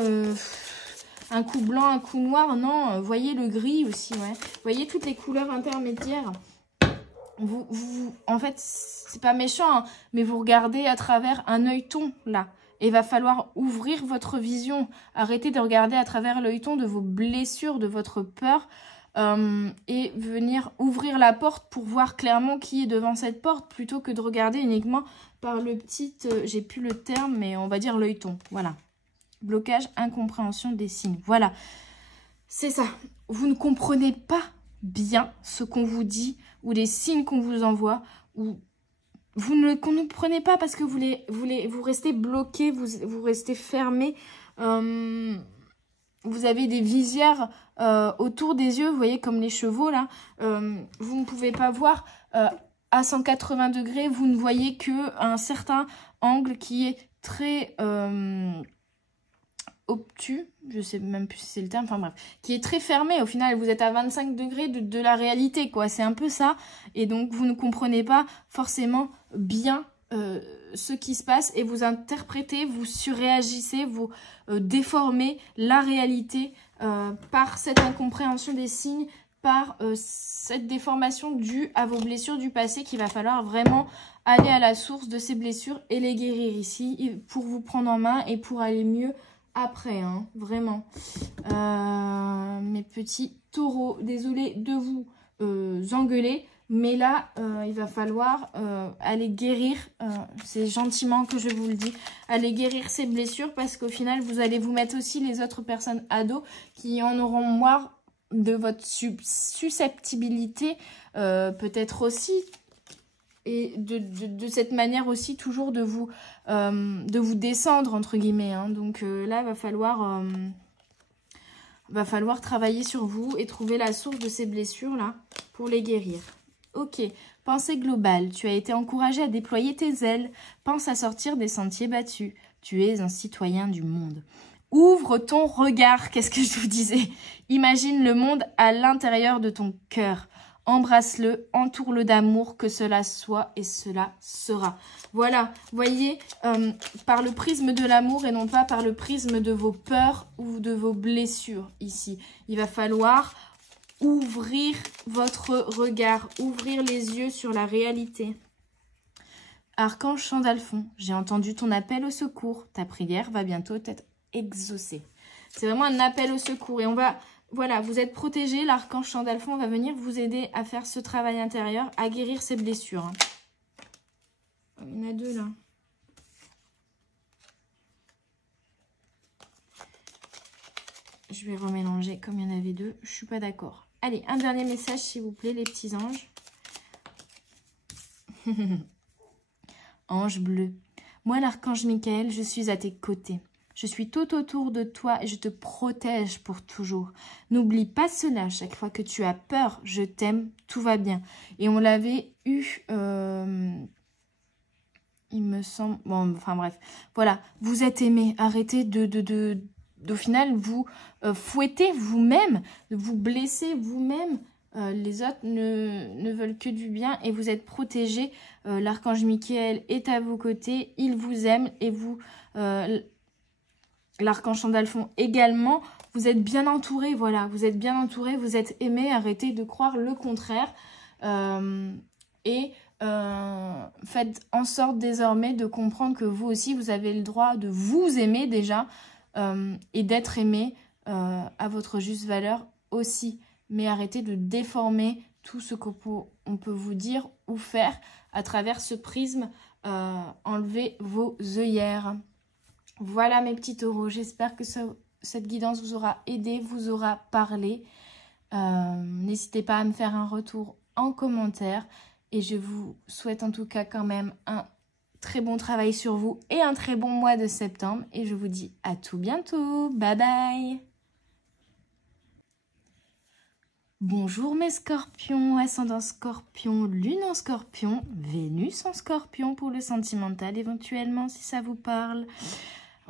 un coup blanc, un coup noir. Non, voyez le gris aussi, ouais. Voyez toutes les couleurs intermédiaires. En fait, c'est pas méchant, hein, mais vous regardez à travers un œilleton, là. Et il va falloir ouvrir votre vision. Arrêtez de regarder à travers l'œilleton de vos blessures, de votre peur. Et venir ouvrir la porte pour voir clairement qui est devant cette porte, plutôt que de regarder uniquement par le petit, j'ai plus le terme, mais on va dire l'œilleton. Voilà. Blocage, incompréhension des signes. Voilà. C'est ça. Vous ne comprenez pas bien ce qu'on vous dit ou les signes qu'on vous envoie, ou vous ne le comprenez pas parce que vous restez bloqué, vous restez fermé. Vous avez des visières autour des yeux, vous voyez, comme les chevaux, là. Vous ne pouvez pas voir à 180 degrés, vous ne voyez qu'un certain angle qui est très obtus, je sais même plus si c'est le terme, enfin bref, qui est très fermé. Au final, vous êtes à 25 degrés de la réalité, quoi. C'est un peu ça. Et donc, vous ne comprenez pas forcément bien ce qui se passe et vous interprétez, vous surréagissez, vous déformez la réalité par cette incompréhension des signes, par cette déformation due à vos blessures du passé, qu'il va falloir vraiment aller à la source de ces blessures et les guérir ici pour vous prendre en main et pour aller mieux après, hein, vraiment. Mes petits taureaux, désolée de vous engueuler, Mais là, il va falloir aller guérir, c'est gentiment que je vous le dis, aller guérir ces blessures parce qu'au final, vous allez vous mettre aussi les autres personnes à dos qui en auront marre de votre susceptibilité, peut-être aussi, et de cette manière aussi toujours de vous descendre, entre guillemets. Hein. Donc là, va falloir travailler sur vous et trouver la source de ces blessures-là pour les guérir. Ok, pensée globale. Tu as été encouragé à déployer tes ailes. Pense à sortir des sentiers battus. Tu es un citoyen du monde. Ouvre ton regard. Qu'est-ce que je vous disais? Imagine le monde à l'intérieur de ton cœur. Embrasse-le, entoure-le d'amour, que cela soit et cela sera. Voilà, voyez, par le prisme de l'amour et non pas par le prisme de vos peurs ou de vos blessures ici. Il va falloir ouvrir votre regard, ouvrir les yeux sur la réalité. Archange Sandalphon, j'ai entendu ton appel au secours. Ta prière va bientôt être exaucée. C'est vraiment un appel au secours et on va... Voilà, vous êtes protégé. L'archange Sandalphon va venir vous aider à faire ce travail intérieur, à guérir ces blessures. Hein. Il y en a deux là. Je vais remélanger comme il y en avait deux. Je ne suis pas d'accord. Allez, un dernier message s'il vous plaît, les petits anges. Ange bleu. Moi, l'archange Michael, je suis à tes côtés. Je suis tout autour de toi et je te protège pour toujours. N'oublie pas cela. Chaque fois que tu as peur, je t'aime, tout va bien. Et on l'avait eu, il me semble... Bon, enfin bref. Voilà, vous êtes aimé. Arrêtez au final, vous fouettez vous-même, vous blessez vous-même. Les autres ne veulent que du bien et vous êtes protégés. L'archange Michael est à vos côtés. Il vous aime et vous... L'archange Sandalphon également, vous êtes bien entouré, voilà, vous êtes bien entouré, vous êtes aimé, arrêtez de croire le contraire faites en sorte désormais de comprendre que vous aussi, vous avez le droit de vous aimer déjà et d'être aimé à votre juste valeur aussi, mais arrêtez de déformer tout ce qu'on peut vous dire ou faire à travers ce prisme, enlevez vos œillères. Voilà mes petits taureaux, j'espère que cette guidance vous aura aidé, vous aura parlé. N'hésitez pas à me faire un retour en commentaire et je vous souhaite en tout cas quand même un très bon travail sur vous et un très bon mois de septembre. Et je vous dis à tout bientôt, bye bye. Bonjour mes scorpions, ascendant scorpion, lune en scorpion, Vénus en scorpion pour le sentimental éventuellement si ça vous parle.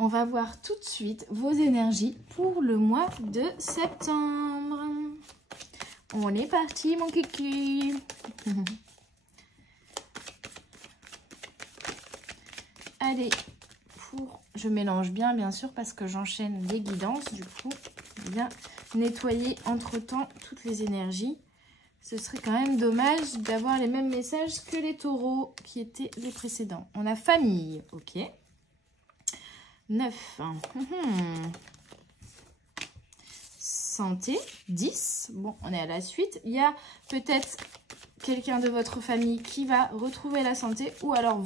On va voir tout de suite vos énergies pour le mois de septembre. On est parti, mon kiki. Allez, je mélange bien sûr, parce que j'enchaîne les guidances. Du coup, bien nettoyer entre-temps toutes les énergies. Ce serait quand même dommage d'avoir les mêmes messages que les taureaux qui étaient les précédents. On a famille, ok. 9. Santé, 10. Bon, on est à la suite. Il y a peut-être quelqu'un de votre famille qui va retrouver la santé. Ou alors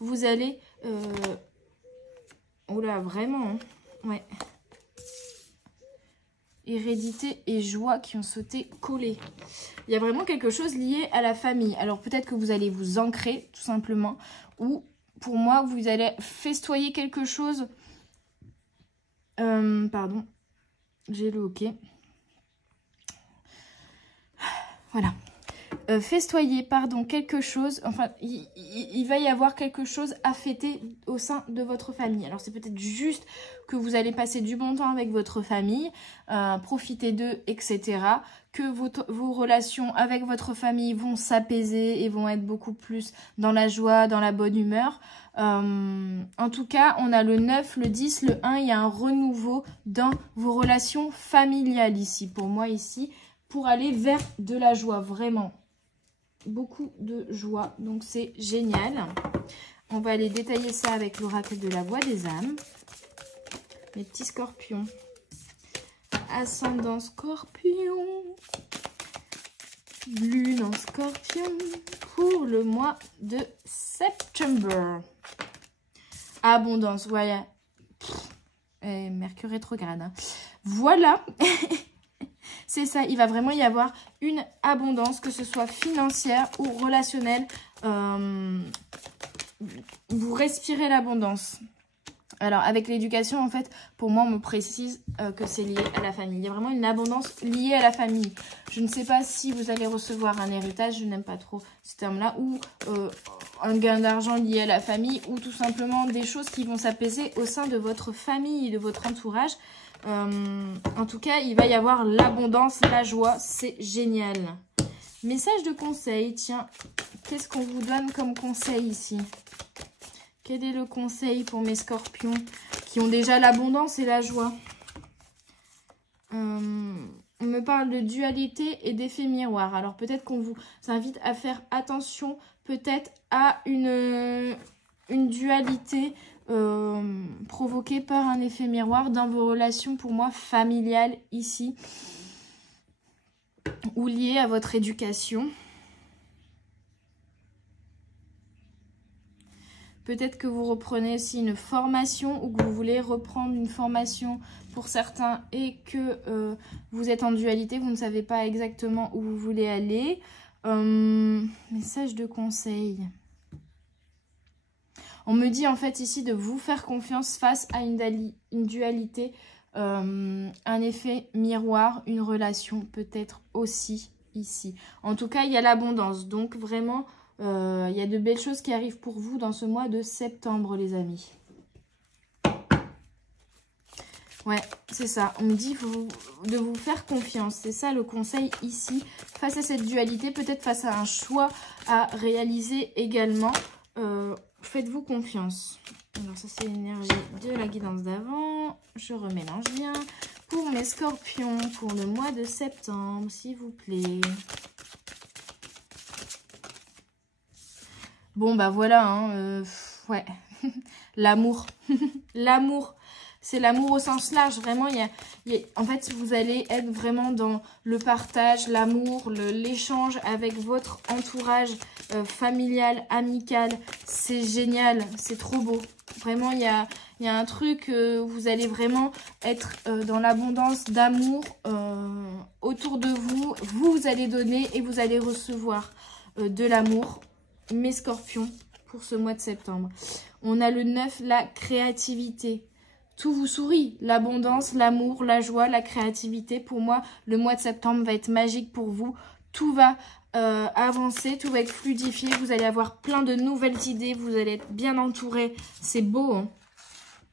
vous allez... Oula, vraiment. Hein. Ouais. Hérédité et joie qui ont sauté collés. Il y a vraiment quelque chose lié à la famille. Alors peut-être que vous allez vous ancrer, tout simplement. Ou... Pour moi, vous allez festoyer quelque chose. Pardon. J'ai le OK. Voilà. Festoyer, pardon, quelque chose. Enfin, il va y avoir quelque chose à fêter au sein de votre famille. Alors, c'est peut-être juste que vous allez passer du bon temps avec votre famille, profiter d'eux, etc. Que vos relations avec votre famille vont s'apaiser et vont être beaucoup plus dans la joie, dans la bonne humeur. En tout cas, on a le 9, le 10, le 1. Il y a un renouveau dans vos relations familiales ici. Pour moi, ici, pour aller vers de la joie, vraiment. Beaucoup de joie, donc c'est génial. On va aller détailler ça avec l'oracle de la voix des âmes. Mes petits scorpions. Ascendant scorpion. Lune en Scorpion pour le mois de septembre. Abondance, voilà. Et Mercure rétrograde. Hein. Voilà. C'est ça, il va vraiment y avoir une abondance, que ce soit financière ou relationnelle. Vous respirez l'abondance. Alors, avec l'éducation, en fait, pour moi, on me précise que c'est lié à la famille. Il y a vraiment une abondance liée à la famille. Je ne sais pas si vous allez recevoir un héritage, je n'aime pas trop ce terme-là, ou un gain d'argent lié à la famille, ou tout simplement des choses qui vont s'apaiser au sein de votre famille et de votre entourage. En tout cas, il va y avoir l'abondance, la joie, c'est génial. Message de conseil, tiens, qu'est-ce qu'on vous donne comme conseil ici ? Quel est le conseil pour mes scorpions qui ont déjà l'abondance et la joie? On me parle de dualité et d'effet miroir. Alors peut-être qu'on vous invite à faire attention peut-être à une dualité provoquée par un effet miroir dans vos relations, pour moi, familiales ici, ou liées à votre éducation. Peut-être que vous reprenez aussi une formation ou que vous voulez reprendre une formation pour certains et que vous êtes en dualité, vous ne savez pas exactement où vous voulez aller. Message de conseil. On me dit en fait ici de vous faire confiance face à une dualité, un effet miroir, une relation peut-être aussi ici. En tout cas, il y a l'abondance, donc vraiment... il y a de belles choses qui arrivent pour vous dans ce mois de septembre, les amis. Ouais, c'est ça. On me dit de vous faire confiance. C'est ça le conseil ici. Face à cette dualité, peut-être face à un choix à réaliser également. Faites-vous confiance. Alors ça, c'est l'énergie de la guidance d'avant. Je remélange bien. Pour mes scorpions, pour le mois de septembre, s'il vous plaît. Bon, bah voilà, hein, ouais, l'amour, l'amour, c'est l'amour au sens large, vraiment, en fait, vous allez être vraiment dans le partage, l'amour, l'échange avec votre entourage familial, amical, c'est génial, c'est trop beau, vraiment, il y a un truc, vous allez vraiment être dans l'abondance d'amour autour de vous, vous allez donner et vous allez recevoir de l'amour. Mes scorpions pour ce mois de septembre. On a le 9, la créativité. Tout vous sourit. L'abondance, l'amour, la joie, la créativité. Pour moi, le mois de septembre va être magique pour vous. Tout va avancer, tout va être fluidifié. Vous allez avoir plein de nouvelles idées. Vous allez être bien entouré. C'est beau. Hein.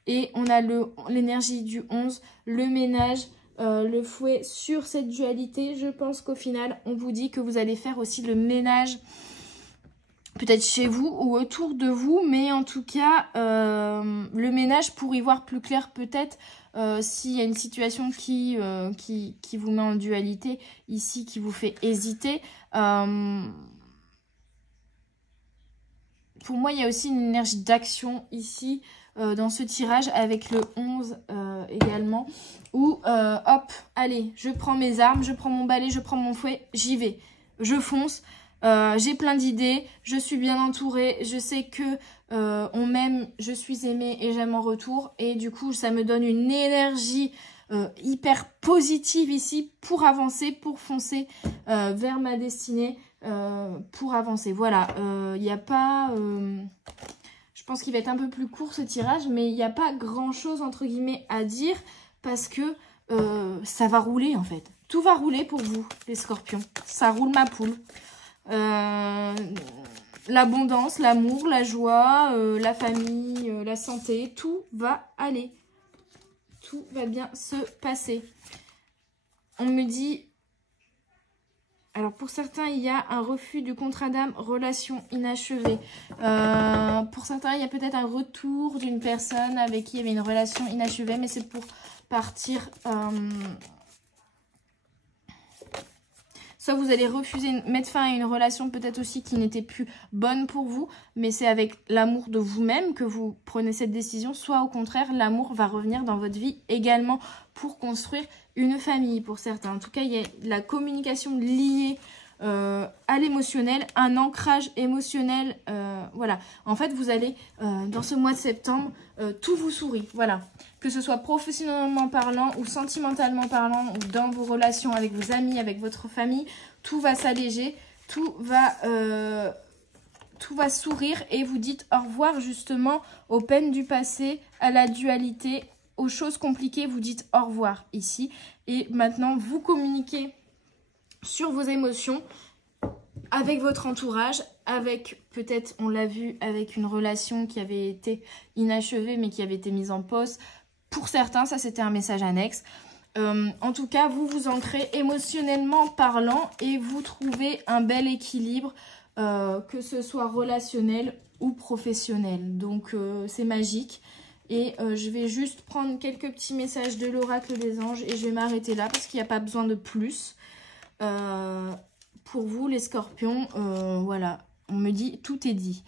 Et on a l'énergie du 11, le ménage, le fouet sur cette dualité. Je pense qu'au final, on vous dit que vous allez faire aussi le ménage peut-être chez vous ou autour de vous, mais en tout cas, le ménage, pour y voir plus clair peut-être, s'il y a une situation qui vous met en dualité, ici, qui vous fait hésiter. Pour moi, il y a aussi une énergie d'action ici, dans ce tirage, avec le 11 également, où, hop, allez, je prends mes armes, je prends mon balai, je prends mon fouet, j'y vais, je fonce. J'ai plein d'idées, je suis bien entourée, je sais que on m'aime, je suis aimée et j'aime en retour. Et du coup, ça me donne une énergie hyper positive ici pour avancer, pour foncer vers ma destinée, pour avancer. Voilà, il n'y a pas... je pense qu'il va être un peu plus court ce tirage, mais il n'y a pas grand-chose entre guillemets à dire parce que ça va rouler en fait. Tout va rouler pour vous, les scorpions. Ça roule ma poule. L'abondance, l'amour, la joie, la famille, la santé, tout va aller. Tout va bien se passer. On me dit... Alors pour certains, il y a un refus du contrat d'âme, relation inachevée. Pour certains, il y a peut-être un retour d'une personne avec qui il y avait une relation inachevée, mais c'est pour partir... Soit vous allez refuser, mettre fin à une relation peut-être aussi qui n'était plus bonne pour vous, mais c'est avec l'amour de vous-même que vous prenez cette décision. Soit au contraire, l'amour va revenir dans votre vie également pour construire une famille pour certains. En tout cas, il y a la communication liée à l'émotionnel, un ancrage émotionnel. Voilà, en fait, vous allez, dans ce mois de septembre, tout vous sourit. Voilà, que ce soit professionnellement parlant ou sentimentalement parlant ou dans vos relations avec vos amis, avec votre famille, tout va s'alléger, tout va sourire et vous dites au revoir justement aux peines du passé, à la dualité, aux choses compliquées, vous dites au revoir ici. Et maintenant, vous communiquez sur vos émotions avec votre entourage, avec peut-être, on l'a vu, avec une relation qui avait été inachevée mais qui avait été mise en pause. Pour certains, ça c'était un message annexe. En tout cas, vous vous ancrez émotionnellement parlant et vous trouvez un bel équilibre, que ce soit relationnel ou professionnel. Donc, c'est magique. Et je vais juste prendre quelques petits messages de l'oracle des anges et je vais m'arrêter là parce qu'il n'y a pas besoin de plus. Pour vous, les scorpions, voilà, on me dit tout est dit.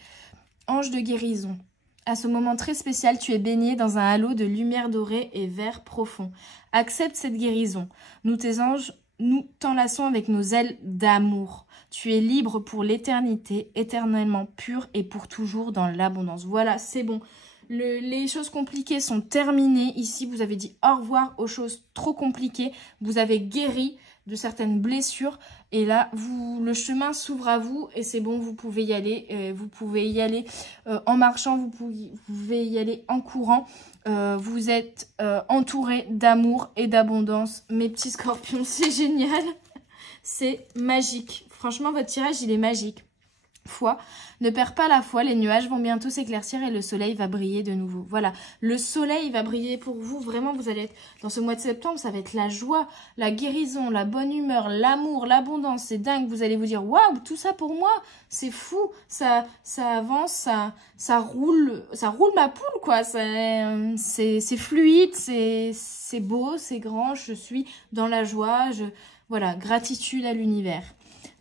Ange de guérison. À ce moment très spécial, tu es baigné dans un halo de lumière dorée et vert profond. Accepte cette guérison. Nous, tes anges, nous t'enlaçons avec nos ailes d'amour. Tu es libre pour l'éternité, éternellement pur et pour toujours dans l'abondance. Voilà, c'est bon. Les choses compliquées sont terminées. Ici, vous avez dit au revoir aux choses trop compliquées. Vous avez guéri de certaines blessures. Et là, le chemin s'ouvre à vous et c'est bon, vous pouvez y aller. Vous pouvez y aller en marchant, vous pouvez y aller en courant. Vous êtes entouré d'amour et d'abondance. Mes petits scorpions, c'est génial. C'est magique. Franchement, votre tirage, il est magique. Foi, ne perds pas la foi, les nuages vont bientôt s'éclaircir et le soleil va briller de nouveau. Voilà, le soleil va briller pour vous. Vraiment, vous allez être, dans ce mois de septembre, ça va être la joie, la guérison, la bonne humeur, l'amour, l'abondance. C'est dingue, vous allez vous dire, waouh, tout ça pour moi, c'est fou, ça avance, ça roule ma poule, quoi. C'est fluide, c'est beau, c'est grand, je suis dans la joie, voilà, gratitude à l'univers.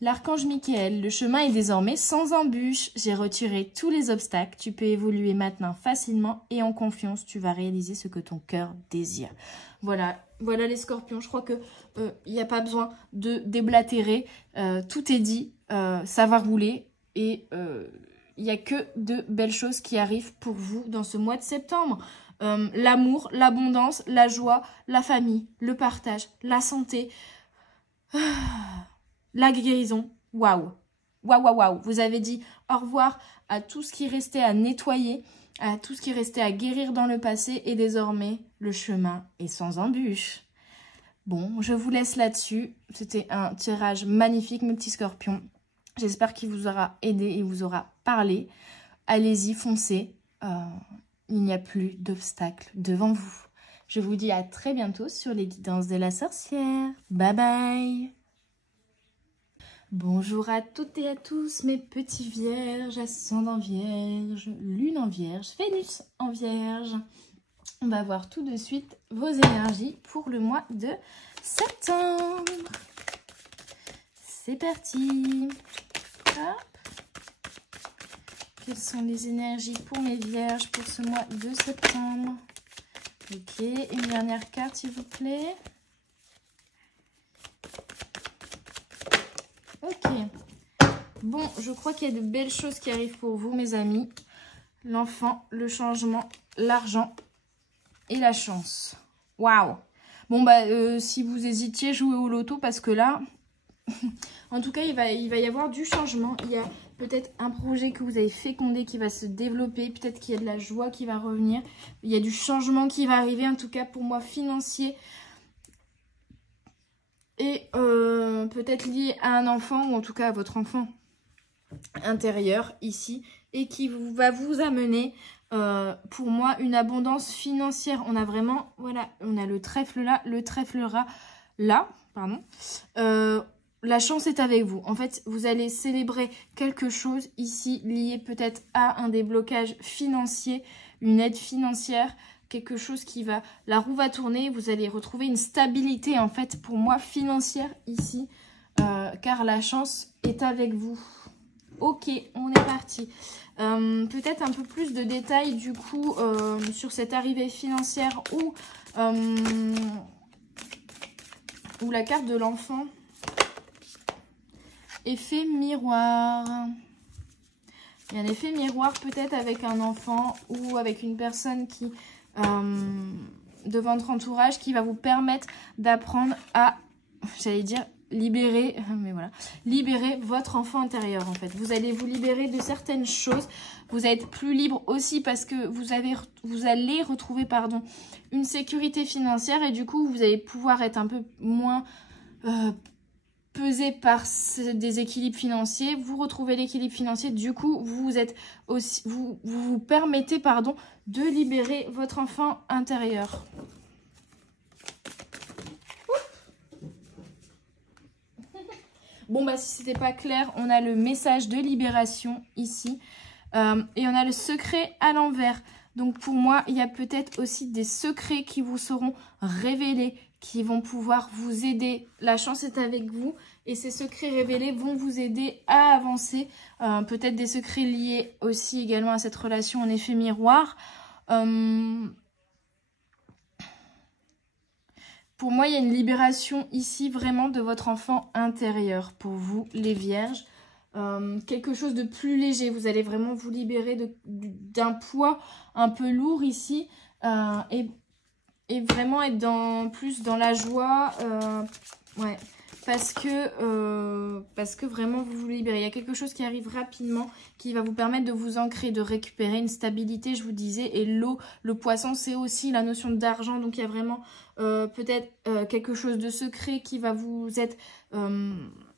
L'archange Michael, le chemin est désormais sans embûches. J'ai retiré tous les obstacles. Tu peux évoluer maintenant facilement et en confiance. Tu vas réaliser ce que ton cœur désire. Voilà, voilà les scorpions. Je crois que il n'y a pas besoin de déblatérer. Tout est dit, ça va rouler et il n'y a que de belles choses qui arrivent pour vous dans ce mois de septembre. L'amour, l'abondance, la joie, la famille, le partage, la santé. La guérison, waouh, waouh, waouh, waouh. Vous avez dit au revoir à tout ce qui restait à nettoyer, à tout ce qui restait à guérir dans le passé et désormais, le chemin est sans embûche. Bon, je vous laisse là-dessus. C'était un tirage magnifique, mes petits scorpions. J'espère qu'il vous aura aidé et vous aura parlé. Allez-y, foncez. Il n'y a plus d'obstacles devant vous. Je vous dis à très bientôt sur les guidances de la sorcière. Bye bye. Bonjour à toutes et à tous mes petits vierges, ascendant vierge, lune en vierge, Vénus en vierge. On va voir tout de suite vos énergies pour le mois de septembre. C'est parti. Hop. Quelles sont les énergies pour mes vierges pour ce mois de septembre? Ok, une dernière carte s'il vous plaît. Ok, bon, je crois qu'il y a de belles choses qui arrivent pour vous, mes amis. L'enfant, le changement, l'argent et la chance. Waouh! Bon, bah, si vous hésitiez, jouez au loto parce que là, en tout cas, il va y avoir du changement. Il y a peut-être un projet que vous avez fécondé qui va se développer. Peut-être qu'il y a de la joie qui va revenir. Il y a du changement qui va arriver, en tout cas pour moi, financier. Et peut-être lié à un enfant, ou en tout cas à votre enfant intérieur ici, et qui va vous amener, pour moi, une abondance financière. On a vraiment, voilà, on a le trèfle là, le trèfle là, pardon. La chance est avec vous. En fait, vous allez célébrer quelque chose ici, lié peut-être à un déblocage financier, une aide financière, quelque chose qui va, la roue va tourner, vous allez retrouver une stabilité en fait pour moi financière ici, car la chance est avec vous. Ok, on est parti. Peut-être un peu plus de détails du coup sur cette arrivée financière ou la carte de l'enfant. effet miroir. Il y a un effet miroir peut-être avec un enfant ou avec une personne qui de votre entourage qui va vous permettre d'apprendre à, j'allais dire, libérer votre enfant intérieur en fait. Vous allez vous libérer de certaines choses. Vous allez être plus libre aussi parce que vous allez retrouver une sécurité financière et du coup vous allez pouvoir être un peu moins pesé par ce déséquilibre financier. Vous retrouvez l'équilibre financier, du coup vous êtes aussi vous permettez de libérer votre enfant intérieur. Bon, bah, si c'était pas clair, on a le message de libération ici. Et on a le secret à l'envers. Donc, pour moi, il y a peut-être aussi des secrets qui vous seront révélés, qui vont pouvoir vous aider. La chance est avec vous. Et ces secrets révélés vont vous aider à avancer. Peut-être des secrets liés aussi également à cette relation en effet miroir. Pour moi, il y a une libération ici vraiment de votre enfant intérieur pour vous, les vierges. Quelque chose de plus léger. Vous allez vraiment vous libérer d'un poids un peu lourd ici et vraiment être plus dans la joie. Ouais. Parce que vraiment vous vous libérez. Il y a quelque chose qui arrive rapidement qui va vous permettre de vous ancrer, de récupérer une stabilité, je vous disais. Et l'eau, le poisson, c'est aussi la notion d'argent. Donc il y a vraiment peut-être quelque chose de secret qui va vous être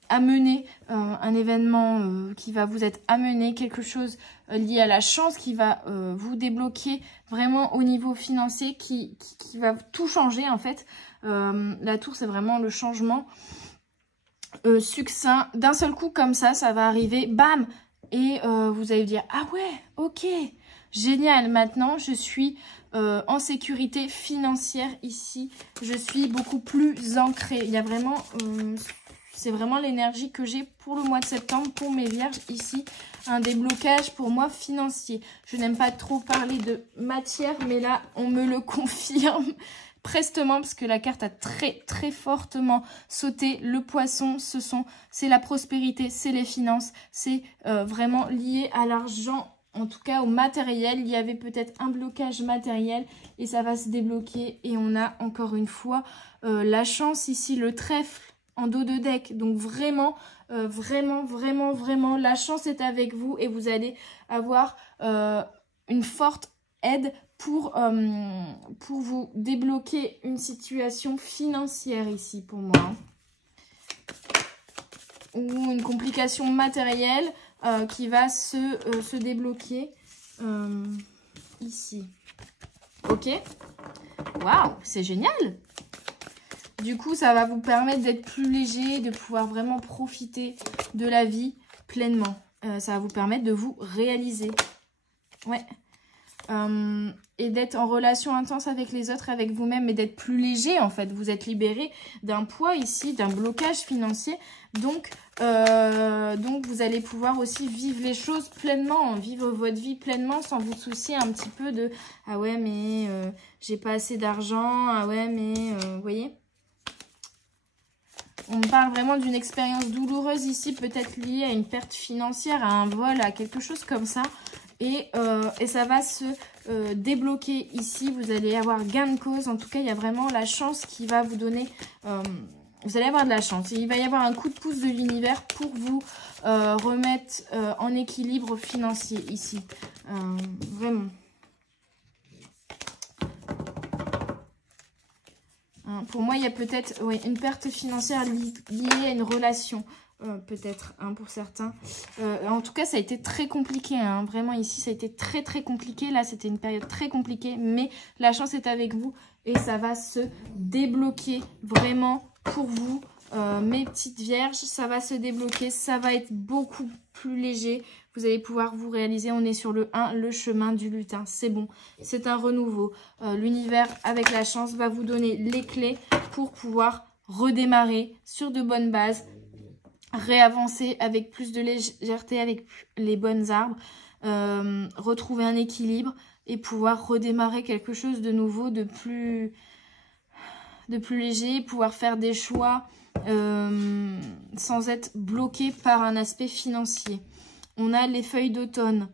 amené, un événement qui va vous être amené, quelque chose lié à la chance qui va vous débloquer vraiment au niveau financier, qui va tout changer en fait. La tour, c'est vraiment le changement. Succinct, d'un seul coup comme ça va arriver, bam, et vous allez dire, ah ouais, ok, génial, maintenant je suis en sécurité financière ici, je suis beaucoup plus ancrée. Il y a vraiment, c'est vraiment l'énergie que j'ai pour le mois de septembre, pour mes vierges ici, un déblocage pour moi financier. Je n'aime pas trop parler de matière, mais là on me le confirme prestement parce que la carte a très très fortement sauté. Le poisson, c'est la prospérité, c'est les finances, c'est vraiment lié à l'argent, en tout cas au matériel. Il y avait peut-être un blocage matériel et ça va se débloquer. Et on a encore une fois la chance ici, le trèfle en dos de deck. Donc vraiment, vraiment, la chance est avec vous et vous allez avoir une forte aide pour vous débloquer une situation financière ici pour moi. Ou une complication matérielle qui va se débloquer ici. Ok? Waouh, c'est génial! Du coup, ça va vous permettre d'être plus léger, de pouvoir vraiment profiter de la vie pleinement. Ça va vous permettre de vous réaliser. Ouais. Et d'être en relation intense avec les autres, avec vous-même, et d'être plus léger en fait. Vous êtes libéré d'un poids ici, d'un blocage financier. Donc vous allez pouvoir aussi vivre les choses pleinement, vivre votre vie pleinement sans vous soucier un petit peu de « Ah ouais, mais j'ai pas assez d'argent, ah ouais, mais... vous voyez ?» On parle vraiment d'une expérience douloureuse ici, peut-être liée à une perte financière, à un vol, à quelque chose comme ça. Et ça va se débloquer ici. Vous allez avoir gain de cause. En tout cas, il y a vraiment la chance qui va vous donner... vous allez avoir de la chance. Et il va y avoir un coup de pouce de l'univers pour vous remettre en équilibre financier ici. Vraiment. Pour moi, il y a peut-être une perte financière liée à une relation. Peut-être pour certains. En tout cas, ça a été très compliqué. Vraiment, ici, ça a été très, très compliqué. Là, c'était une période très compliquée. Mais la chance est avec vous. Et ça va se débloquer vraiment pour vous. Mes petites vierges, ça va se débloquer. Ça va être beaucoup plus léger. Vous allez pouvoir vous réaliser. On est sur le 1, le chemin du lutin. C'est bon. C'est un renouveau. L'univers, avec la chance, va vous donner les clés pour pouvoir redémarrer sur de bonnes bases. Réavancer avec plus de légèreté, avec les bonnes arbres, retrouver un équilibre et pouvoir redémarrer quelque chose de nouveau, de plus léger, pouvoir faire des choix sans être bloqué par un aspect financier. On a les feuilles d'automne.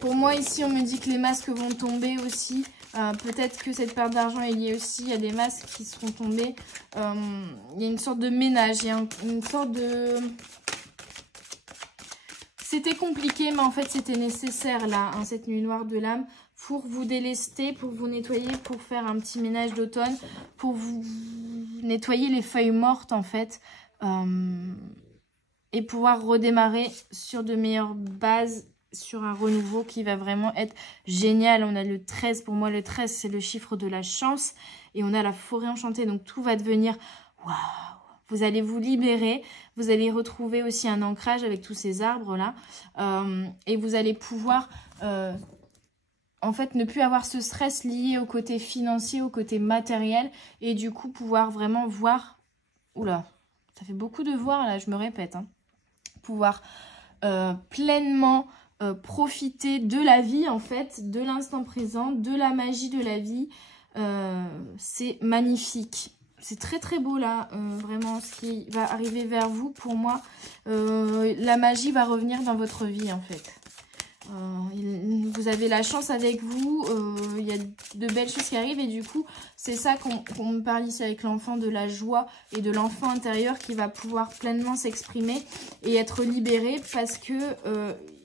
Pour moi, ici, on me dit que les masques vont tomber aussi. Peut-être que cette perte d'argent est liée aussi. Il y a des masques qui seront tombés. Il y a une sorte de ménage. Il y a une sorte de... C'était compliqué, mais en fait, c'était nécessaire, là, hein, cette nuit noire de l'âme, pour vous délester, pour vous nettoyer, pour faire un petit ménage d'automne, pour vous nettoyer les feuilles mortes, en fait, et pouvoir redémarrer sur de meilleures bases, sur un renouveau qui va vraiment être génial. On a le 13, pour moi, le 13, c'est le chiffre de la chance, et on a la forêt enchantée, donc tout va devenir waouh! Vous allez vous libérer, vous allez retrouver aussi un ancrage avec tous ces arbres-là. Et vous allez pouvoir, en fait, ne plus avoir ce stress lié au côté financier, au côté matériel. Et du coup, pouvoir vraiment voir... Oula, ça fait beaucoup de voir, là, je me répète. Hein. Pouvoir pleinement profiter de la vie, en fait, de l'instant présent, de la magie de la vie. C'est magnifique. C'est très très beau là, vraiment ce qui va arriver vers vous. Pour moi, la magie va revenir dans votre vie en fait. Vous avez la chance avec vous, il y a de belles choses qui arrivent et du coup, c'est ça qu'on me parle ici avec l'enfant, de la joie et de l'enfant intérieur qui va pouvoir pleinement s'exprimer et être libéré parce que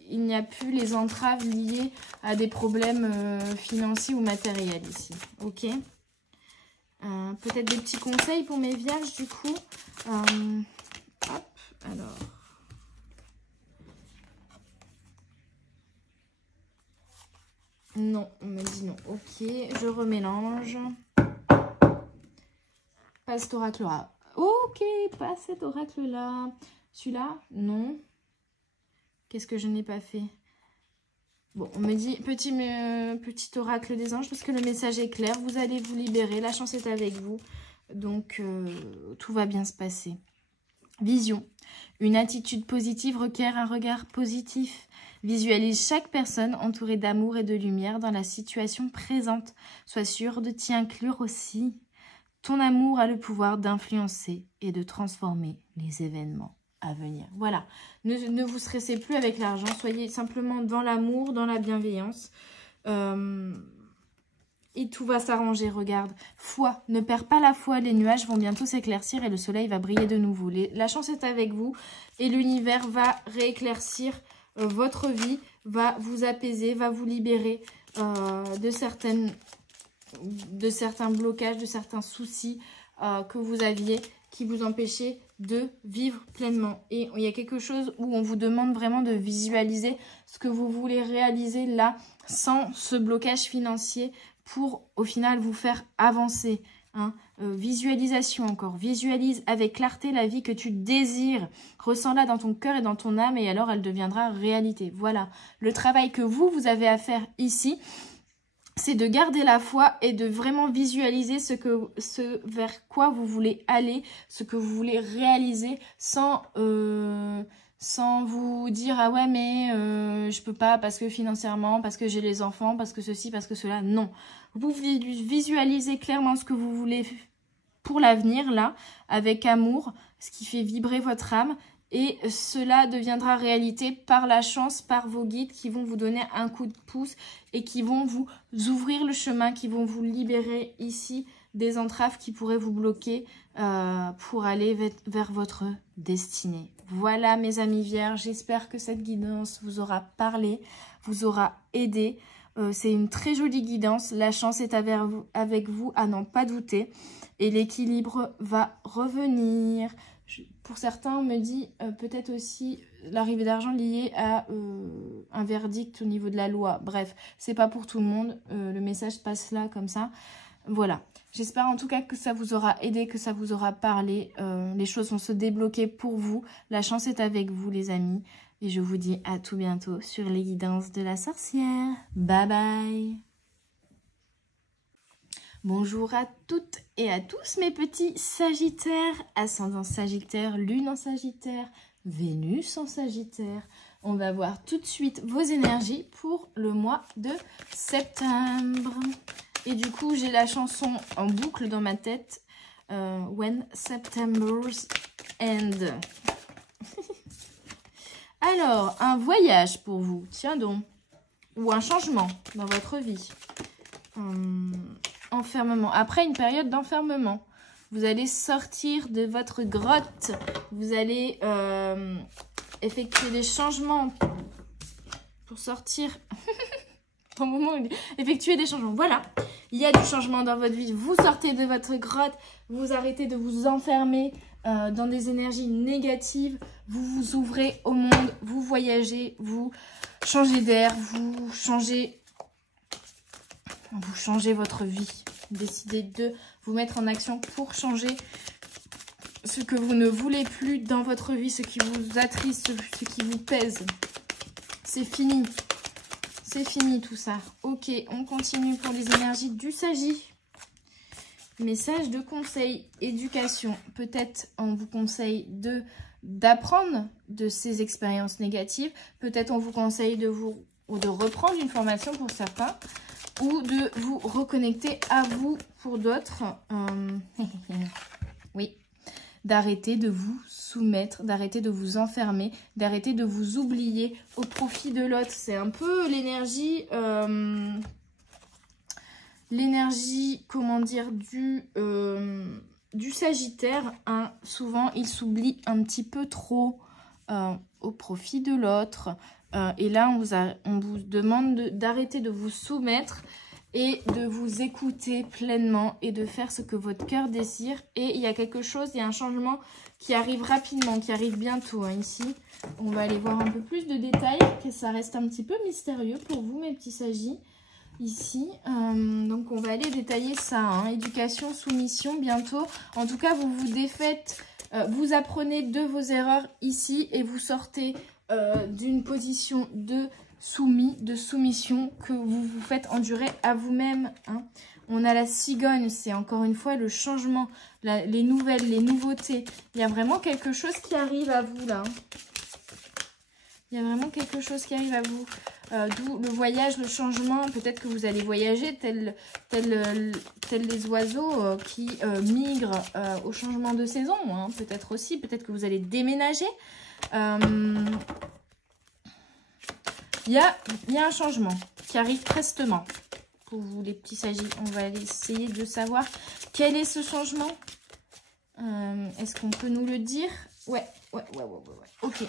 il n'y a plus les entraves liées à des problèmes financiers ou matériels ici. Ok ? Peut-être des petits conseils pour mes vierges du coup. Hop, alors. Non, on me dit non. Ok, je remélange. Pas cet oracle-là. Ok, pas cet oracle-là. Celui-là, non. Qu'est-ce que je n'ai pas fait? Bon, on me dit petit oracle des anges parce que le message est clair. Vous allez vous libérer. La chance est avec vous. Donc, tout va bien se passer. Vision. Une attitude positive requiert un regard positif. Visualise chaque personne entourée d'amour et de lumière dans la situation présente. Sois sûr de t'y inclure aussi. Ton amour a le pouvoir d'influencer et de transformer les événements à venir. Voilà, ne vous stressez plus avec l'argent, soyez simplement dans l'amour, dans la bienveillance. Et tout va s'arranger, regarde. Foi, ne perds pas la foi, les nuages vont bientôt s'éclaircir et le soleil va briller de nouveau. La chance est avec vous et l'univers va rééclaircir votre vie, va vous apaiser, va vous libérer de certains blocages, de certains soucis que vous aviez qui vous empêchaient de vivre pleinement. Et il y a quelque chose où on vous demande vraiment de visualiser ce que vous voulez réaliser là, sans ce blocage financier pour au final vous faire avancer. Hein. Visualisation encore. Visualise avec clarté la vie que tu désires. Ressens-la dans ton cœur et dans ton âme et alors elle deviendra réalité. Voilà. Le travail que vous avez à faire ici, c'est de garder la foi et de vraiment visualiser ce vers quoi vous voulez aller, ce que vous voulez réaliser sans vous dire « Ah ouais, mais je peux pas parce que financièrement, parce que j'ai les enfants, parce que ceci, parce que cela. » Non. Vous visualisez clairement ce que vous voulez pour l'avenir, là, avec amour, ce qui fait vibrer votre âme. Et cela deviendra réalité par la chance, par vos guides qui vont vous donner un coup de pouce et qui vont vous ouvrir le chemin, qui vont vous libérer ici des entraves qui pourraient vous bloquer pour aller vers votre destinée. Voilà mes amis vierges, j'espère que cette guidance vous aura parlé, vous aura aidé. C'est une très jolie guidance, la chance est avec vous à n'en pas douter et l'équilibre va revenir. Pour certains, on me dit peut-être aussi l'arrivée d'argent liée à un verdict au niveau de la loi. Bref, c'est pas pour tout le monde. Le message passe là comme ça. Voilà. J'espère en tout cas que ça vous aura aidé, que ça vous aura parlé. Les choses vont se débloquer pour vous. La chance est avec vous, les amis. Et je vous dis à tout bientôt sur les guidances de la sorcière. Bye bye. Bonjour à toutes et à tous mes petits sagittaires, ascendant sagittaire, lune en sagittaire, Vénus en sagittaire. On va voir tout de suite vos énergies pour le mois de septembre. Et du coup, j'ai la chanson en boucle dans ma tête. When September's End. Alors, un voyage pour vous, tiens donc. Ou un changement dans votre vie. Enfermement. Après une période d'enfermement, vous allez sortir de votre grotte. Vous allez effectuer des changements pour sortir. Au moment où effectuer des changements. Voilà, il y a du changement dans votre vie. Vous sortez de votre grotte. Vous arrêtez de vous enfermer dans des énergies négatives. Vous vous ouvrez au monde. Vous voyagez. Vous changez d'air. Vous changez votre vie. Décidez de vous mettre en action pour changer ce que vous ne voulez plus dans votre vie, ce qui vous attriste, ce qui vous pèse. C'est fini. C'est fini tout ça. Ok, on continue pour les énergies du Sagittaire. Message de conseil, éducation. Peut-être on vous conseille d'apprendre de ces expériences négatives. Peut-être on vous conseille de reprendre une formation pour certains. Ou de vous reconnecter à vous pour d'autres. Oui. D'arrêter de vous soumettre, d'arrêter de vous enfermer, d'arrêter de vous oublier au profit de l'autre. C'est un peu l'énergie, comment dire, du Sagittaire. Hein. Souvent, il s'oublie un petit peu trop au profit de l'autre. Et là, on vous demande d'arrêter de vous soumettre et de vous écouter pleinement et de faire ce que votre cœur désire. Et il y a quelque chose, il y a un changement qui arrive rapidement, qui arrive bientôt. Hein, ici, on va aller voir un peu plus de détails, que ça reste un petit peu mystérieux pour vous, mes petits Sagis. Ici, donc on va aller détailler ça. Hein, éducation, soumission, bientôt. En tout cas, vous vous défaites, vous apprenez de vos erreurs ici et vous sortez d'une position de soumission que vous vous faites endurer à vous-même. Hein. On a la cigogne, c'est encore une fois le changement, les nouvelles, les nouveautés. Il y a vraiment quelque chose qui arrive à vous là. Il y a vraiment quelque chose qui arrive à vous. D'où le voyage, le changement. Peut-être que vous allez voyager tel les oiseaux qui migrent au changement de saison. Hein. Peut-être aussi, peut-être que vous allez déménager. Il y a un changement qui arrive prestement pour vous les petits Sagis. On va aller essayer de savoir quel est ce changement. Est-ce qu'on peut nous le dire? Ouais. Ok.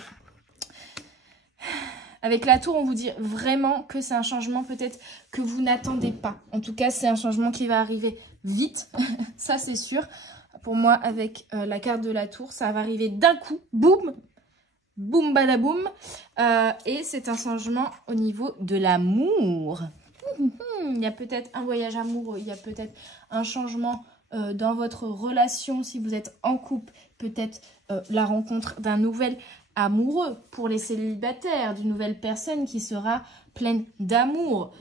Avec la tour, on vous dit vraiment que c'est un changement peut-être que vous n'attendez pas. En tout cas, c'est un changement qui va arriver vite. Ça, c'est sûr. Pour moi, avec la carte de la tour, ça va arriver d'un coup. Boum! Boum badaboum. Et c'est un changement au niveau de l'amour. Il y a peut-être un voyage amoureux. Il y a peut-être un changement dans votre relation. Si vous êtes en couple, peut-être la rencontre d'un nouvel amoureux pour les célibataires, d'une nouvelle personne qui sera pleine d'amour.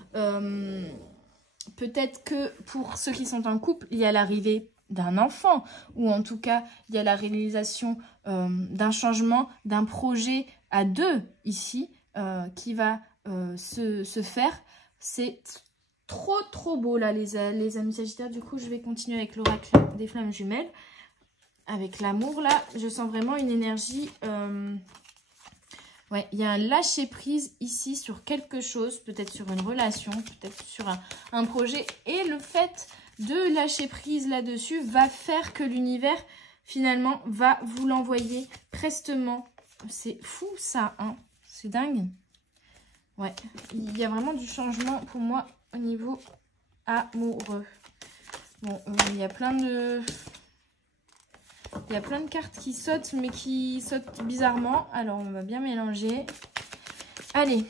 Peut-être que pour ceux qui sont en couple, il y a l'arrivée d'un enfant, ou en tout cas, il y a la réalisation d'un changement, d'un projet à deux ici, qui va se faire. C'est trop beau là, les amis Sagittaires. Du coup, je vais continuer avec l'oracle des flammes jumelles. Avec l'amour, là, je sens vraiment une énergie... Ouais, il y a un lâcher-prise ici sur quelque chose, peut-être sur une relation, peut-être sur un projet. Et le fait de lâcher prise là-dessus va faire que l'univers, finalement, va vous l'envoyer prestement. C'est fou, ça, hein. C'est dingue. Ouais, il y a vraiment du changement pour moi au niveau amoureux. Bon, il y a plein de... Il y a plein de cartes qui sautent, mais qui sautent bizarrement. Alors, on va bien mélanger. Allez.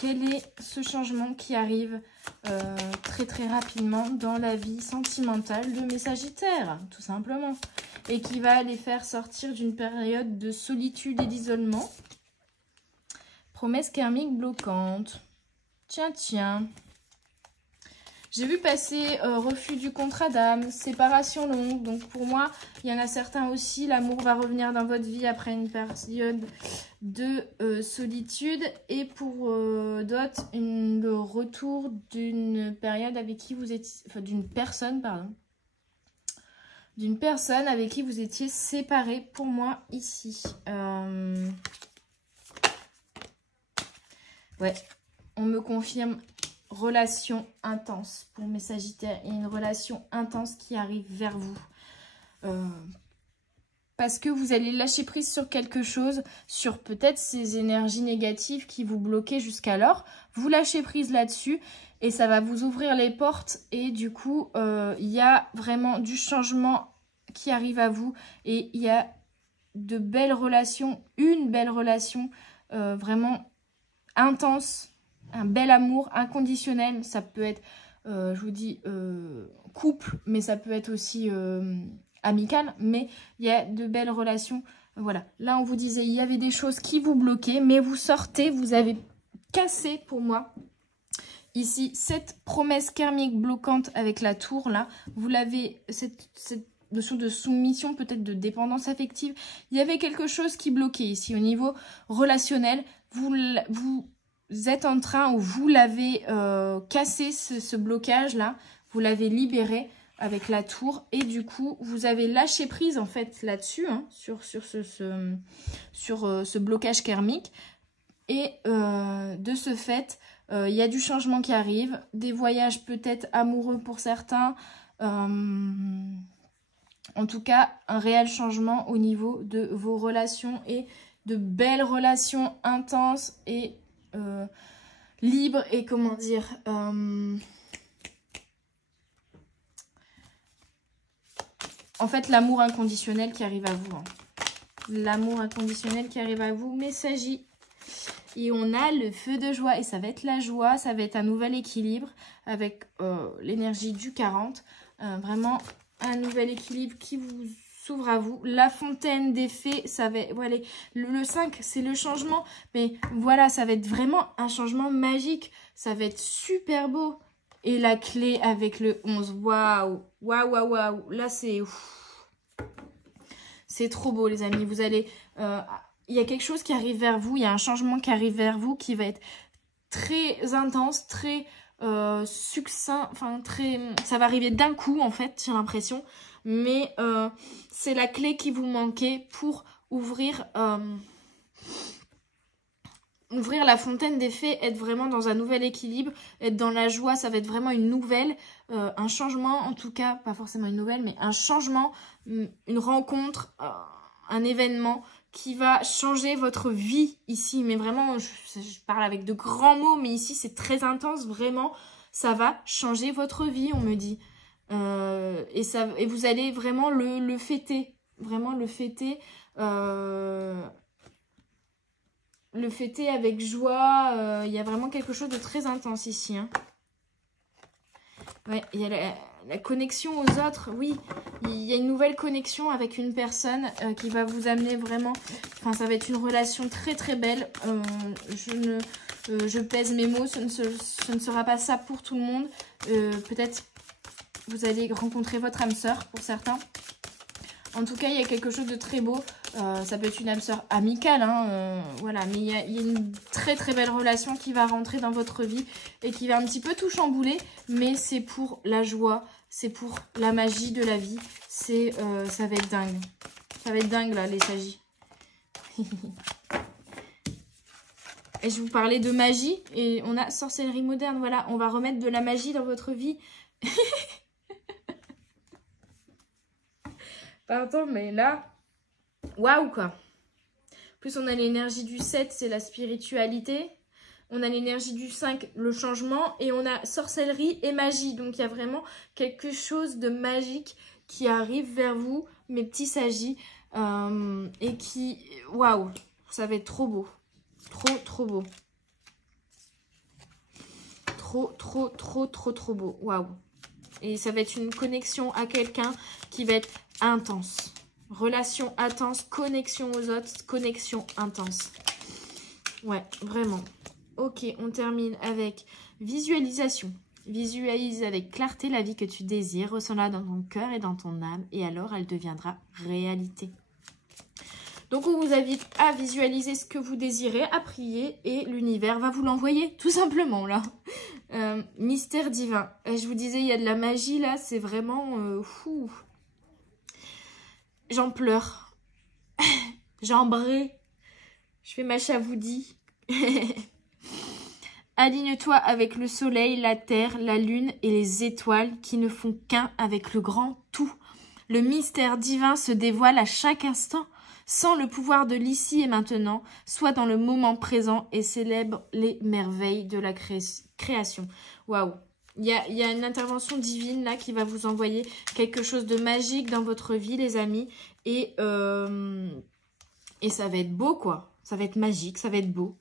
Quel est ce changement qui arrive très rapidement dans la vie sentimentale de mes Sagittaires, tout simplement. Et qui va les faire sortir d'une période de solitude et d'isolement. Promesse karmique bloquante. Tiens. J'ai vu passer refus du contrat d'âme, séparation longue. Donc pour moi, il y en a certains aussi. L'amour va revenir dans votre vie après une période de solitude. Et pour d'autres, le retour d'une période avec qui vous étiez... Enfin, d'une personne, pardon. D'une personne avec qui vous étiez séparés pour moi ici. Ouais, on me confirme relation intense pour mes Sagittaires. Il y a une relation intense qui arrive vers vous. Parce que vous allez lâcher prise sur quelque chose, sur peut-être ces énergies négatives qui vous bloquaient jusqu'alors. Vous lâchez prise là-dessus et ça va vous ouvrir les portes. Et du coup, il y a vraiment du changement qui arrive à vous. Et il y a de belles relations, une belle relation vraiment intense, un bel amour inconditionnel. Ça peut être, je vous dis, couple, mais ça peut être aussi... amical, mais il y a de belles relations. Voilà, là on vous disait, il y avait des choses qui vous bloquaient, mais vous sortez, vous avez cassé pour moi. Ici, cette promesse karmique bloquante avec la tour, là, vous l'avez, cette notion de soumission, peut-être de dépendance affective. Il y avait quelque chose qui bloquait ici au niveau relationnel. Vous êtes en train, ou vous l'avez cassé, ce blocage-là, vous l'avez libéré avec la tour, et du coup vous avez lâché prise en fait là-dessus, hein, sur ce blocage karmique, et de ce fait il y a du changement qui arrive, des voyages peut-être amoureux pour certains, en tout cas un réel changement au niveau de vos relations, et de belles relations intenses et libres, et comment dire, en fait, l'amour inconditionnel qui arrive à vous. Hein. L'amour inconditionnel qui arrive à vous, mes Sagis. Et on a le feu de joie. Et ça va être la joie, ça va être un nouvel équilibre avec l'énergie du 40. Vraiment un nouvel équilibre qui vous s'ouvre à vous. La fontaine des fées, ça va... Voilà, le 5, c'est le changement. Mais voilà, ça va être vraiment un changement magique. Ça va être super beau. Et la clé avec le 11. Waouh, waouh, waouh, waouh. Là, c'est trop beau, les amis. Vous allez... il y a quelque chose qui arrive vers vous. Il y a un changement qui arrive vers vous qui va être très intense, très succinct. Enfin, très... Ça va arriver d'un coup, en fait, j'ai l'impression. Mais c'est la clé qui vous manquait pour ouvrir... ouvrir la fontaine des fées, être vraiment dans un nouvel équilibre, être dans la joie, ça va être vraiment une nouvelle, un changement, en tout cas, pas forcément une nouvelle, mais un changement, une rencontre, un événement qui va changer votre vie ici. Mais vraiment, je parle avec de grands mots, mais ici c'est très intense, vraiment, ça va changer votre vie, on me dit. Et vous allez vraiment le fêter, vraiment le fêter, avec joie. Il y a vraiment quelque chose de très intense ici. Hein. Ouais, il y a la connexion aux autres. Oui, il y a une nouvelle connexion avec une personne qui va vous amener vraiment... Enfin, ça va être une relation très très belle. Je pèse mes mots. Ce ne sera pas ça pour tout le monde. Peut-être vous allez rencontrer votre âme sœur pour certains. En tout cas, il y a quelque chose de très beau. Ça peut être une âme sœur amicale, hein, voilà. Mais il y a une très très belle relation qui va rentrer dans votre vie et qui va un petit peu tout chambouler. Mais c'est pour la joie, c'est pour la magie de la vie. Ça va être dingue. Ça va être dingue là, les Sagis. Et je vous parlais de magie et on a sorcellerie moderne. Voilà, on va remettre de la magie dans votre vie. Pardon, mais là, waouh quoi. En plus, on a l'énergie du 7, c'est la spiritualité. On a l'énergie du 5, le changement. Et on a sorcellerie et magie. Donc, il y a vraiment quelque chose de magique qui arrive vers vous, mes petits Sagis. Et qui, waouh, ça va être trop beau. Trop, trop beau. Trop, trop, trop, trop, trop beau. Waouh. Et ça va être une connexion à quelqu'un qui va être intense. Relation intense, connexion aux autres, connexion intense. Ouais, vraiment. Ok, on termine avec visualisation. Visualise avec clarté la vie que tu désires, ressens-la dans ton cœur et dans ton âme, et alors elle deviendra réalité. Donc on vous invite à visualiser ce que vous désirez, à prier, et l'univers va vous l'envoyer, tout simplement là. Mystère divin. Je vous disais, il y a de la magie là, c'est vraiment... fou. J'en pleure. J'en brais. Je fais ma chavoudie. Aligne-toi avec le soleil, la terre, la lune et les étoiles qui ne font qu'un avec le grand tout. Le mystère divin se dévoile à chaque instant, sans le pouvoir de l'ici et maintenant, soit dans le moment présent et célèbre les merveilles de la création. Waouh! Il y a une intervention divine là qui va vous envoyer quelque chose de magique dans votre vie, les amis. Et ça va être beau, quoi. Ça va être magique, ça va être beau.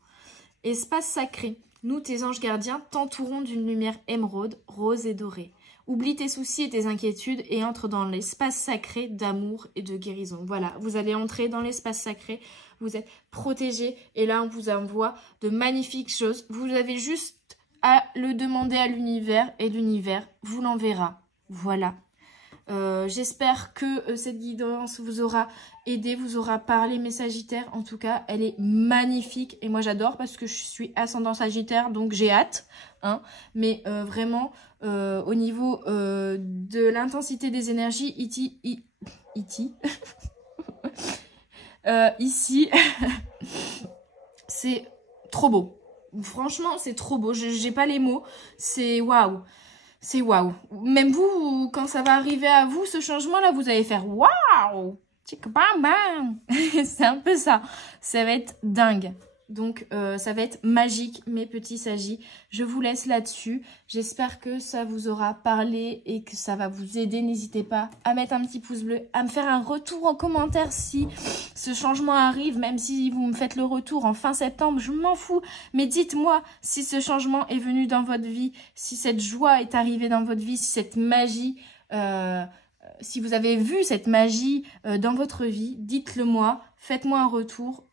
Espace sacré. Nous, tes anges gardiens, t'entourons d'une lumière émeraude, rose et dorée. Oublie tes soucis et tes inquiétudes et entre dans l'espace sacré d'amour et de guérison. Voilà, vous allez entrer dans l'espace sacré, vous êtes protégés et là, on vous envoie de magnifiques choses. Vous avez juste à le demander à l'univers et l'univers vous l'enverra. Voilà. J'espère que cette guidance vous aura aidé, vous aura parlé, mes Sagittaires. En tout cas, elle est magnifique et moi j'adore parce que je suis ascendant Sagittaire, donc j'ai hâte. Hein. Mais vraiment, au niveau de l'intensité des énergies, ici, c'est trop beau. Franchement, c'est trop beau. J'ai pas les mots. C'est waouh. C'est waouh. Même vous, quand ça va arriver à vous, ce changement-là, vous allez faire waouh. C'est un peu ça. Ça va être dingue. Donc, ça va être magique, mes petits sagis. Je vous laisse là-dessus. J'espère que ça vous aura parlé et que ça va vous aider. N'hésitez pas à mettre un petit pouce bleu, à me faire un retour en commentaire si ce changement arrive, même si vous me faites le retour en fin septembre, je m'en fous. Mais dites-moi si ce changement est venu dans votre vie, si cette joie est arrivée dans votre vie, si cette magie... si vous avez vu cette magie dans votre vie, dites-le moi, faites-moi un retour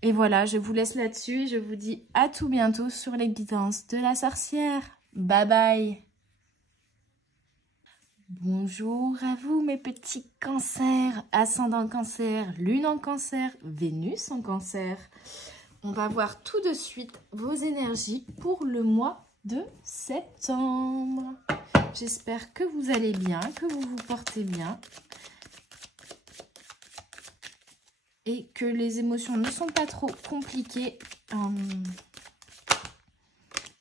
et voilà, je vous laisse là-dessus et je vous dis à tout bientôt sur les guidances de la sorcière. Bye bye. Bonjour à vous mes petits cancers, ascendant cancer, lune en cancer, Vénus en cancer. On va voir tout de suite vos énergies pour le mois de septembre. J'espère que vous allez bien, que vous vous portez bien et que les émotions ne sont pas trop compliquées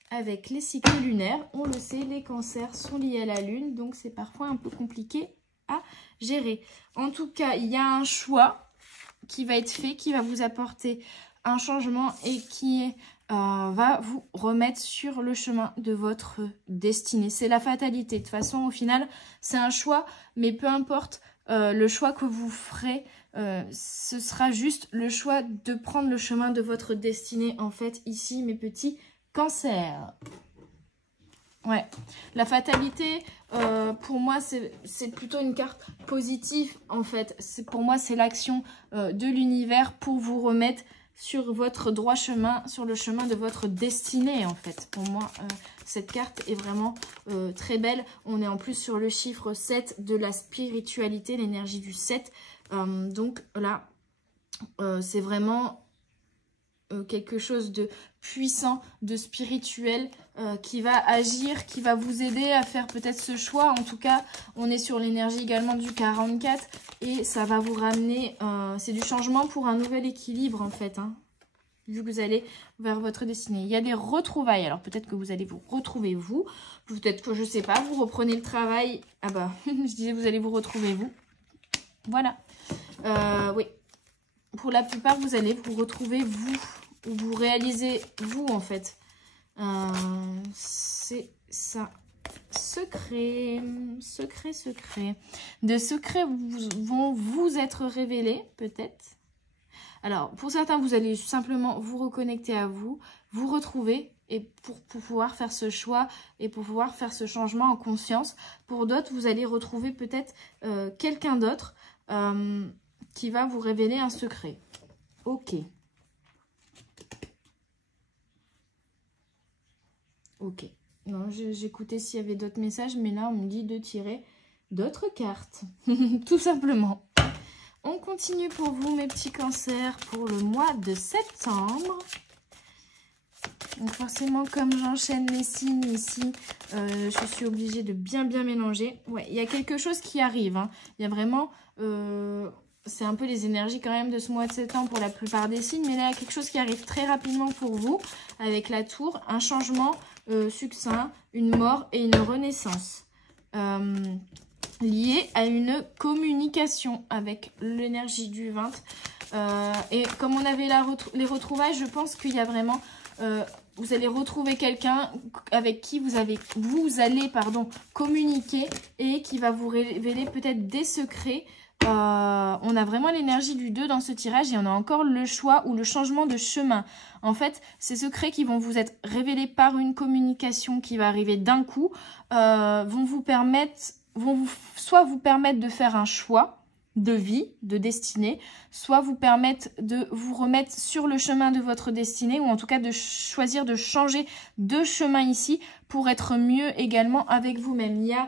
avec les cycles lunaires. On le sait, les cancers sont liés à la lune, donc c'est parfois un peu compliqué à gérer. En tout cas, il y a un choix qui va être fait, qui va vous apporter un changement et qui va vous remettre sur le chemin de votre destinée. C'est la fatalité. De toute façon, au final, c'est un choix, mais peu importe le choix que vous ferez, ce sera juste le choix de prendre le chemin de votre destinée. En fait, ici, mes petits cancers. Ouais, la fatalité, pour moi, c'est plutôt une carte positive, en fait. Pour moi, c'est l'action de l'univers pour vous remettre sur votre droit chemin, sur le chemin de votre destinée, en fait. Pour moi, cette carte est vraiment très belle. On est en plus sur le chiffre 7 de la spiritualité, l'énergie du 7. Donc là, c'est vraiment quelque chose de puissant, de spirituel, qui va agir, qui va vous aider à faire peut-être ce choix. En tout cas, on est sur l'énergie également du 44 et ça va vous ramener, c'est du changement pour un nouvel équilibre en fait, hein, vu que vous allez vers votre destinée. Il y a des retrouvailles, alors peut-être que vous allez vous retrouver vous, peut-être que je sais pas, vous reprenez le travail, ah bah, je disais vous allez vous retrouver vous, voilà, oui. Pour la plupart, vous allez vous retrouver vous, ou vous réalisez vous en fait. C'est ça. Secret, secret, secret. De secrets vont vous être révélés, peut-être. Alors, pour certains, vous allez simplement vous reconnecter à vous, vous retrouver, et pour pouvoir faire ce choix, et pour pouvoir faire ce changement en conscience. Pour d'autres, vous allez retrouver peut-être quelqu'un d'autre, qui va vous révéler un secret. Ok. Ok. Non, j'écoutais s'il y avait d'autres messages, mais là, on me dit de tirer d'autres cartes. Tout simplement. On continue pour vous, mes petits cancers, pour le mois de septembre. Donc forcément, comme j'enchaîne les signes ici, je suis obligée de bien mélanger. Ouais, il y a quelque chose qui arrive. Hein. Il y a vraiment... c'est un peu les énergies quand même de ce mois de septembre pour la plupart des signes. Mais là, il y a quelque chose qui arrive très rapidement pour vous. Avec la tour, un changement succinct, une mort et une renaissance. Lié à une communication avec l'énergie du 20. Et comme on avait les retrouvailles, je pense qu'il y a vraiment... vous allez retrouver quelqu'un avec qui vous allez communiquer et qui va vous révéler peut-être des secrets. On a vraiment l'énergie du 2 dans ce tirage et on a encore le choix ou le changement de chemin. En fait, ces secrets qui vont vous être révélés par une communication qui va arriver d'un coup soit vous permettre de faire un choix de vie, de destinée, soit vous permettre de vous remettre sur le chemin de votre destinée ou en tout cas de choisir de changer de chemin ici pour être mieux également avec vous-même. Il y a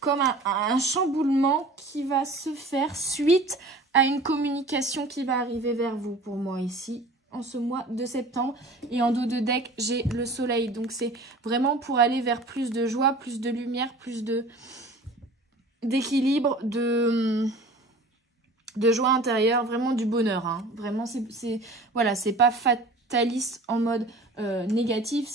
comme un chamboulement qui va se faire suite à une communication qui va arriver vers vous pour moi ici en ce mois de septembre. Et en dos de deck, j'ai le soleil. Donc c'est vraiment pour aller vers plus de joie, plus de lumière, plus d'équilibre, de joie intérieure, vraiment du bonheur. Hein. Vraiment, voilà, c'est pas fataliste en mode négatif,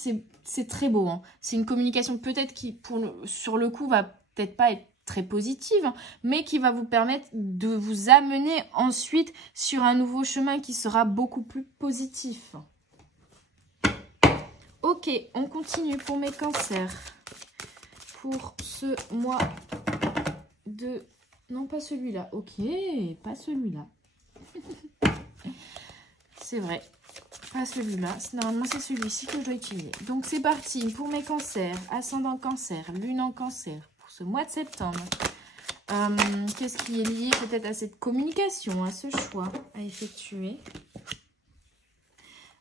c'est très beau. Hein. C'est une communication peut-être qui, sur le coup, va peut-être pas être très positive, hein, mais qui va vous permettre de vous amener ensuite sur un nouveau chemin qui sera beaucoup plus positif. Ok, on continue pour mes cancers. Pour ce mois de... Non, pas celui-là. Ok, pas celui-là. C'est vrai. Pas celui-là. Normalement, c'est celui-ci que je dois utiliser. Donc, c'est parti pour mes cancers. Ascendant cancer, lune en cancer. Pour ce mois de septembre. Qu'est-ce qui est lié peut-être à cette communication, à ce choix à effectuer?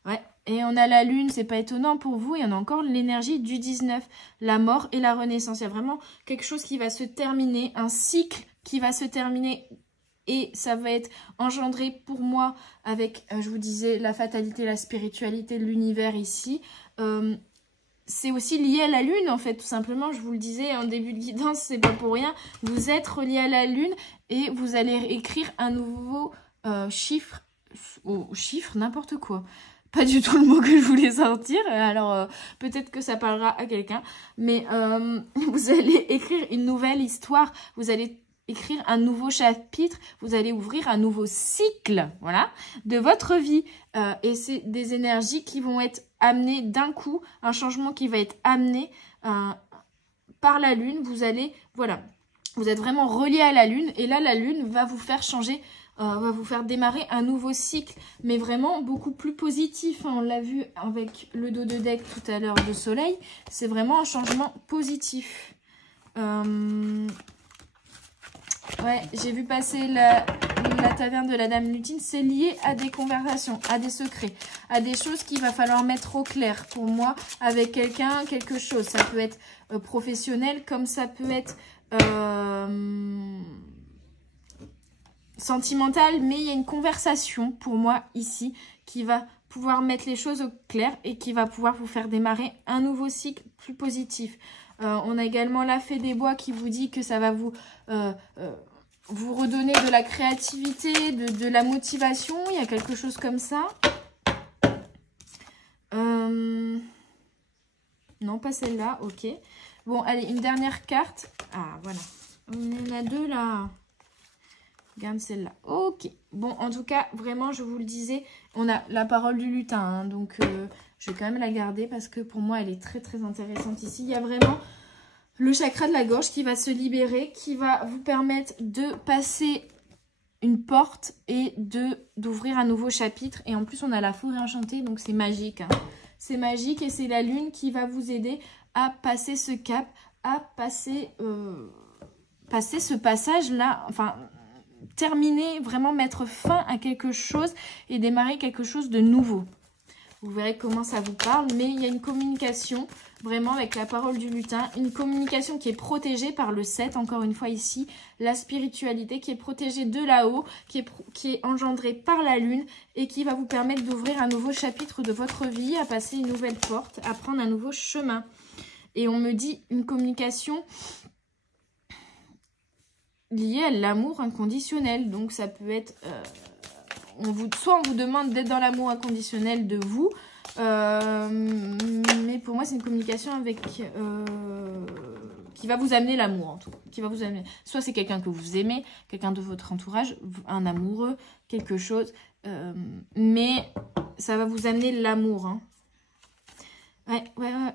Ouais. Et on a la lune, c'est pas étonnant pour vous. Et on a encore l'énergie du 19. La mort et la renaissance. Il y a vraiment quelque chose qui va se terminer. Un cycle qui va se terminer et ça va être engendré pour moi avec, je vous disais, la fatalité, la spiritualité de l'univers ici. C'est aussi lié à la lune en fait, tout simplement. Je vous le disais en début de guidance, c'est pas pour rien. Vous êtes relié à la lune et vous allez écrire un nouveau chiffre, n'importe quoi. Pas du tout le mot que je voulais sortir, alors peut-être que ça parlera à quelqu'un. Mais vous allez écrire une nouvelle histoire, vous allez écrire un nouveau chapitre, vous allez ouvrir un nouveau cycle, voilà, de votre vie. Et c'est des énergies qui vont être amenées d'un coup, un changement qui va être amené par la lune. Vous allez, voilà, vous êtes vraiment relié à la lune. Et là, la lune va vous faire changer, va vous faire démarrer un nouveau cycle, mais vraiment beaucoup plus positif. Hein. On l'a vu avec le dos de deck tout à l'heure de soleil. C'est vraiment un changement positif. Ouais, j'ai vu passer la taverne de la Dame Lutine. C'est lié à des conversations, à des secrets, à des choses qu'il va falloir mettre au clair pour moi avec quelqu'un, quelque chose. Ça peut être professionnel comme ça peut être sentimental. Mais il y a une conversation pour moi ici qui va pouvoir mettre les choses au clair et qui va pouvoir vous faire démarrer un nouveau cycle plus positif. On a également la fée des bois qui vous dit que ça va vous redonner de la créativité, de la motivation. Il y a quelque chose comme ça. Non, pas celle-là. Ok. Bon, allez, une dernière carte. Ah, voilà. On en a deux là. Regarde celle-là. Ok. Bon, en tout cas, vraiment, je vous le disais, on a la parole du lutin. Hein, donc, je vais quand même la garder parce que pour moi, elle est très, très intéressante ici. Il y a vraiment le chakra de la gorge qui va se libérer, qui va vous permettre de passer une porte et d'ouvrir un nouveau chapitre. Et en plus, on a la forêt enchantée, donc c'est magique. Hein. C'est magique et c'est la lune qui va vous aider à passer ce cap, à passer ce passage-là, enfin, terminer, vraiment mettre fin à quelque chose et démarrer quelque chose de nouveau. Vous verrez comment ça vous parle. Mais il y a une communication vraiment avec la parole du lutin. Une communication qui est protégée par le 7, encore une fois ici. La spiritualité qui est protégée de là-haut, qui est engendrée par la lune et qui va vous permettre d'ouvrir un nouveau chapitre de votre vie, à passer une nouvelle porte, à prendre un nouveau chemin. Et on me dit une communication liée à l'amour inconditionnel. Donc ça peut être... soit on vous demande d'être dans l'amour inconditionnel de vous, mais pour moi c'est une communication avec qui va vous amener l'amour en tout cas, qui va vous amener. Soit c'est quelqu'un que vous aimez, quelqu'un de votre entourage, un amoureux, quelque chose, mais ça va vous amener l'amour. Hein. Ouais,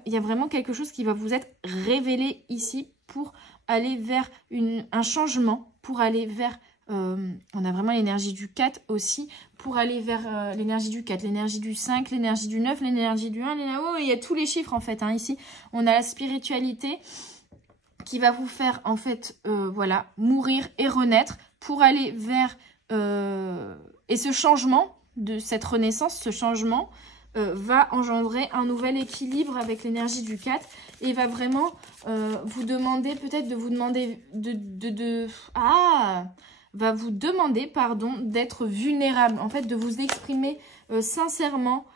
il y a vraiment quelque chose qui va vous être révélé ici pour aller vers un changement, pour aller vers... on a vraiment l'énergie du 4 aussi, pour aller vers l'énergie du 4, l'énergie du 5, l'énergie du 9, l'énergie du 1, oh, il y a tous les chiffres en fait. Hein, ici, on a la spiritualité qui va vous faire en fait, voilà, mourir et renaître pour aller vers... et ce changement, de cette renaissance, ce changement... va engendrer un nouvel équilibre avec l'énergie du 4 et va vraiment vous demander, peut-être de vous demander va vous demander, pardon, d'être vulnérable, en fait, de vous exprimer sincèrement.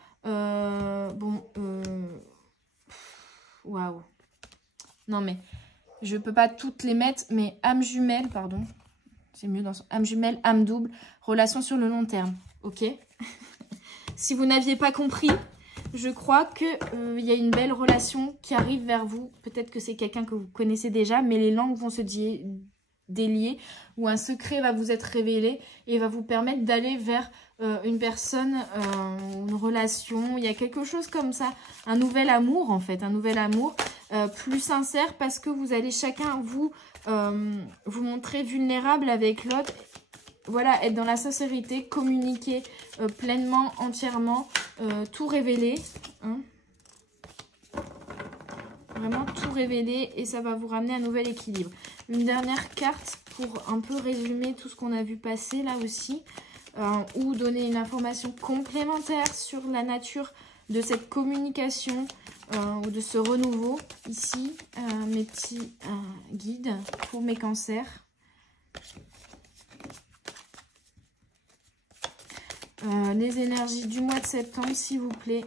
Waouh. Non, mais je peux pas toutes les mettre, mais âme jumelle, pardon, c'est mieux dans son âme jumelle, âme double, relation sur le long terme, ok. Si vous n'aviez pas compris, je crois qu'il y a une belle relation qui arrive vers vous. Peut-être que c'est quelqu'un que vous connaissez déjà, mais les langues vont se délier ou un secret va vous être révélé et va vous permettre d'aller vers une personne, une relation. Il y a quelque chose comme ça, un nouvel amour en fait, un nouvel amour plus sincère parce que vous allez chacun vous montrer vulnérable avec l'autre. Voilà, être dans la sincérité, communiquer pleinement, entièrement, tout révéler. Hein. Vraiment tout révéler et ça va vous ramener un nouvel équilibre. Une dernière carte pour un peu résumer tout ce qu'on a vu passer là aussi. Ou donner une information complémentaire sur la nature de cette communication ou de ce renouveau. Ici, mes petits guides pour mes cancers. Les énergies du mois de septembre, s'il vous plaît.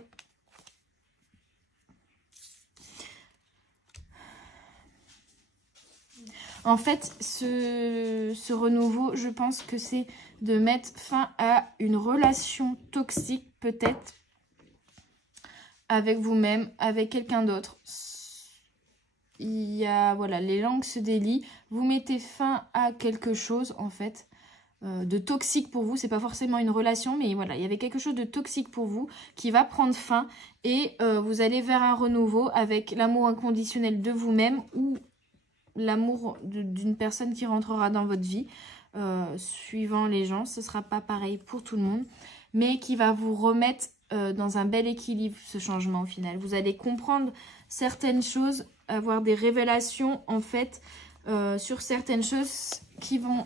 En fait, ce renouveau, je pense que c'est de mettre fin à une relation toxique, peut-être, avec vous-même, avec quelqu'un d'autre. Il y a, voilà, les langues se délient. Vous mettez fin à quelque chose, en fait. De toxique pour vous, c'est pas forcément une relation, mais voilà, il y avait quelque chose de toxique pour vous qui va prendre fin et vous allez vers un renouveau avec l'amour inconditionnel de vous-même ou l'amour d'une personne qui rentrera dans votre vie, suivant les gens, ce sera pas pareil pour tout le monde, mais qui va vous remettre dans un bel équilibre, ce changement au final. Vous allez comprendre certaines choses, avoir des révélations en fait sur certaines choses qui vont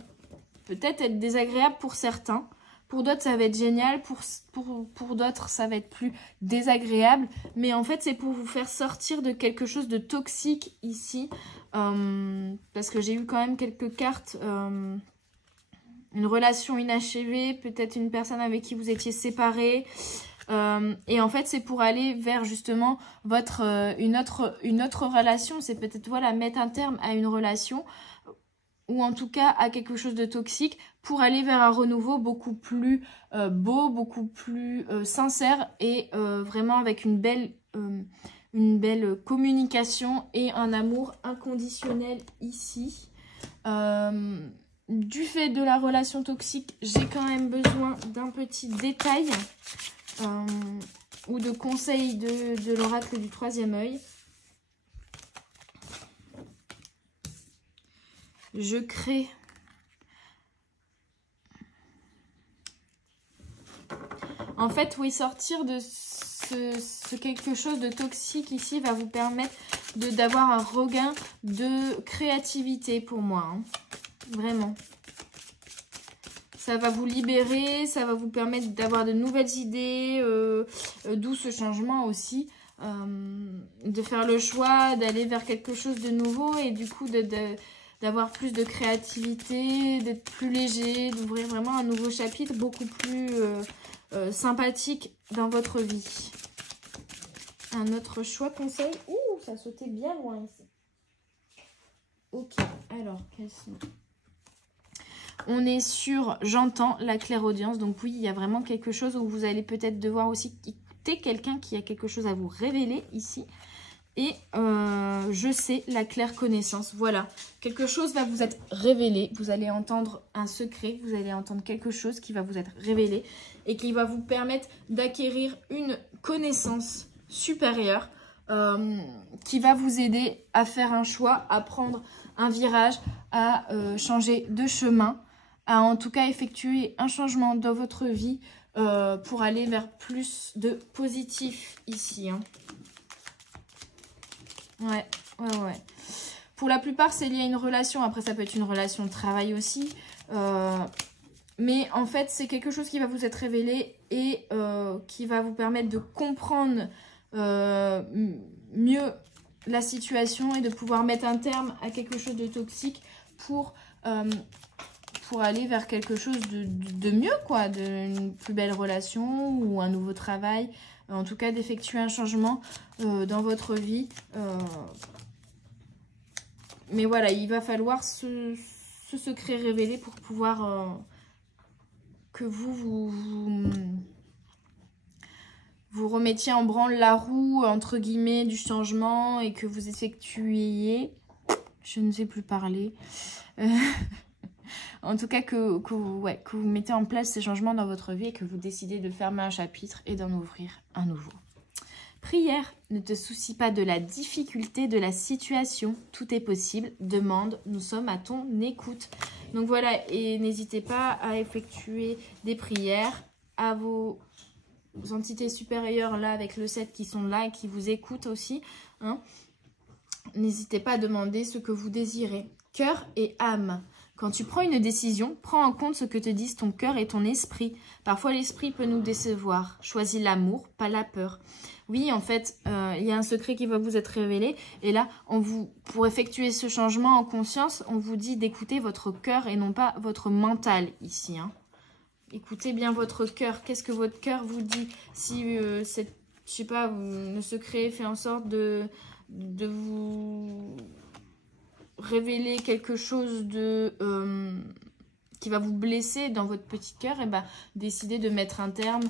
peut-être être désagréable pour certains. Pour d'autres, ça va être génial. Pour d'autres, ça va être plus désagréable. Mais en fait, c'est pour vous faire sortir de quelque chose de toxique ici. Parce que j'ai eu quand même quelques cartes. Une relation inachevée. Peut-être une personne avec qui vous étiez séparés. Et en fait, c'est pour aller vers justement une autre relation. C'est peut-être, voilà, mettre un terme à une relation ou en tout cas à quelque chose de toxique pour aller vers un renouveau beaucoup plus beau, beaucoup plus sincère et vraiment avec une belle communication et un amour inconditionnel ici. Du fait de la relation toxique, j'ai quand même besoin d'un petit détail ou de conseils de l'oracle du troisième œil. Je crée en fait, oui, sortir de ce quelque chose de toxique ici va vous permettre d'avoir un regain de créativité pour moi, hein. Vraiment. Ça va vous libérer, ça va vous permettre d'avoir de nouvelles idées, d'où ce changement aussi. De faire le choix d'aller vers quelque chose de nouveau et du coup d'avoir plus de créativité, d'être plus léger, d'ouvrir vraiment un nouveau chapitre beaucoup plus sympathique dans votre vie. Un autre choix conseil. Ouh, ça sautait bien loin ici. Ok, alors, quels sont... On est sur j'entends la clairaudience. Donc oui, il y a vraiment quelque chose où vous allez peut-être devoir aussi écouter quelqu'un qui a quelque chose à vous révéler ici. Et je sais la claire connaissance. Voilà, quelque chose va vous être révélé. Vous allez entendre un secret. Vous allez entendre quelque chose qui va vous être révélé. Et qui va vous permettre d'acquérir une connaissance supérieure. Qui va vous aider à faire un choix, à prendre un virage, à changer de chemin, à en tout cas effectuer un changement dans votre vie pour aller vers plus de positif ici. Hein. Ouais. Pour la plupart, c'est lié à une relation. Après, ça peut être une relation de travail aussi. Mais en fait, c'est quelque chose qui va vous être révélé et qui va vous permettre de comprendre mieux la situation et de pouvoir mettre un terme à quelque chose de toxique pour aller vers quelque chose de mieux, quoi, d'une plus belle relation ou un nouveau travail, en tout cas d'effectuer un changement dans votre vie. Mais voilà, il va falloir ce secret révélé pour pouvoir que vous remettiez en branle la roue, entre guillemets, du changement et que vous effectuiez, je ne sais plus parler, en tout cas que vous mettez en place ces changements dans votre vie et que vous décidez de fermer un chapitre et d'en ouvrir un nouveau. Prière, ne te soucie pas de la difficulté de la situation, tout est possible, demande, nous sommes à ton écoute. Donc voilà, et n'hésitez pas à effectuer des prières à vos entités supérieures là avec le 7 qui sont là et qui vous écoutent aussi. Hein. N'hésitez pas à demander ce que vous désirez. Cœur et âme. Quand tu prends une décision, prends en compte ce que te disent ton cœur et ton esprit. Parfois, l'esprit peut nous décevoir. Choisis l'amour, pas la peur. Oui, en fait, il y a un secret qui va vous être révélé. Et là, pour effectuer ce changement en conscience, on vous dit d'écouter votre cœur et non pas votre mental ici. Hein. Écoutez bien votre cœur. Qu'est-ce que votre cœur vous dit? Si, je sais pas, le secret fait en sorte de vous révéler quelque chose qui va vous blesser dans votre petit cœur, et ben décidez de mettre un terme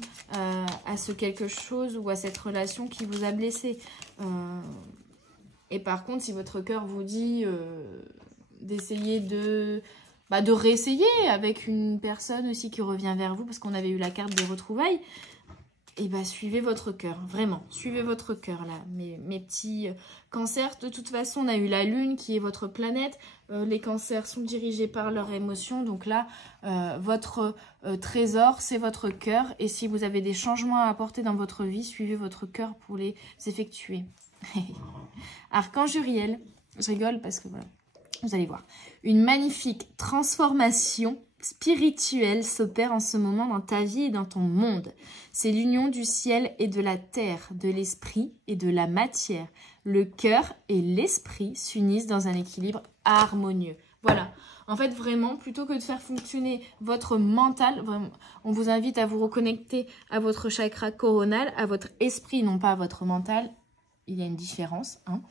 à ce quelque chose ou à cette relation qui vous a blessé. Et par contre, si votre cœur vous dit d'essayer de réessayer avec une personne aussi qui revient vers vous, parce qu'on avait eu la carte des retrouvailles, et suivez votre cœur, vraiment, suivez votre cœur là, mes petits cancers. De toute façon, on a eu la lune qui est votre planète, les cancers sont dirigés par leurs émotions, donc là, votre trésor, c'est votre cœur, et si vous avez des changements à apporter dans votre vie, suivez votre cœur pour les effectuer. Archange Uriel, je rigole parce que voilà, vous allez voir, une magnifique transformation spirituelle s'opère en ce moment dans ta vie et dans ton monde. C'est l'union du ciel et de la terre, de l'esprit et de la matière. Le cœur et l'esprit s'unissent dans un équilibre harmonieux. Voilà. En fait, vraiment, plutôt que de faire fonctionner votre mental, vraiment, on vous invite à vous reconnecter à votre chakra coronal, à votre esprit, non pas à votre mental. Il y a une différence, hein.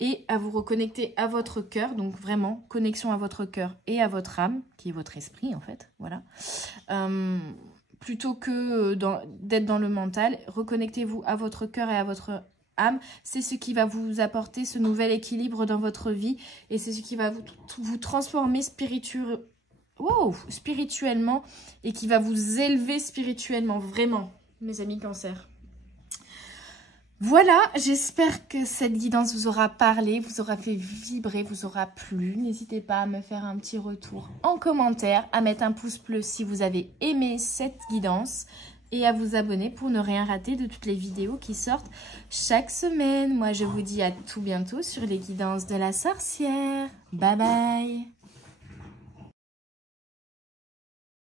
Et à vous reconnecter à votre cœur, donc vraiment connexion à votre cœur et à votre âme, qui est votre esprit en fait, voilà. Plutôt que d'être dans le mental, reconnectez-vous à votre cœur et à votre âme. C'est ce qui va vous apporter ce nouvel équilibre dans votre vie et c'est ce qui va vous transformer spirituellement et qui va vous élever spirituellement, vraiment, mes amis Cancer. Voilà, j'espère que cette guidance vous aura parlé, vous aura fait vibrer, vous aura plu. N'hésitez pas à me faire un petit retour en commentaire, à mettre un pouce bleu si vous avez aimé cette guidance et à vous abonner pour ne rien rater de toutes les vidéos qui sortent chaque semaine. Moi, je vous dis à tout bientôt sur les guidances de la sorcière. Bye bye!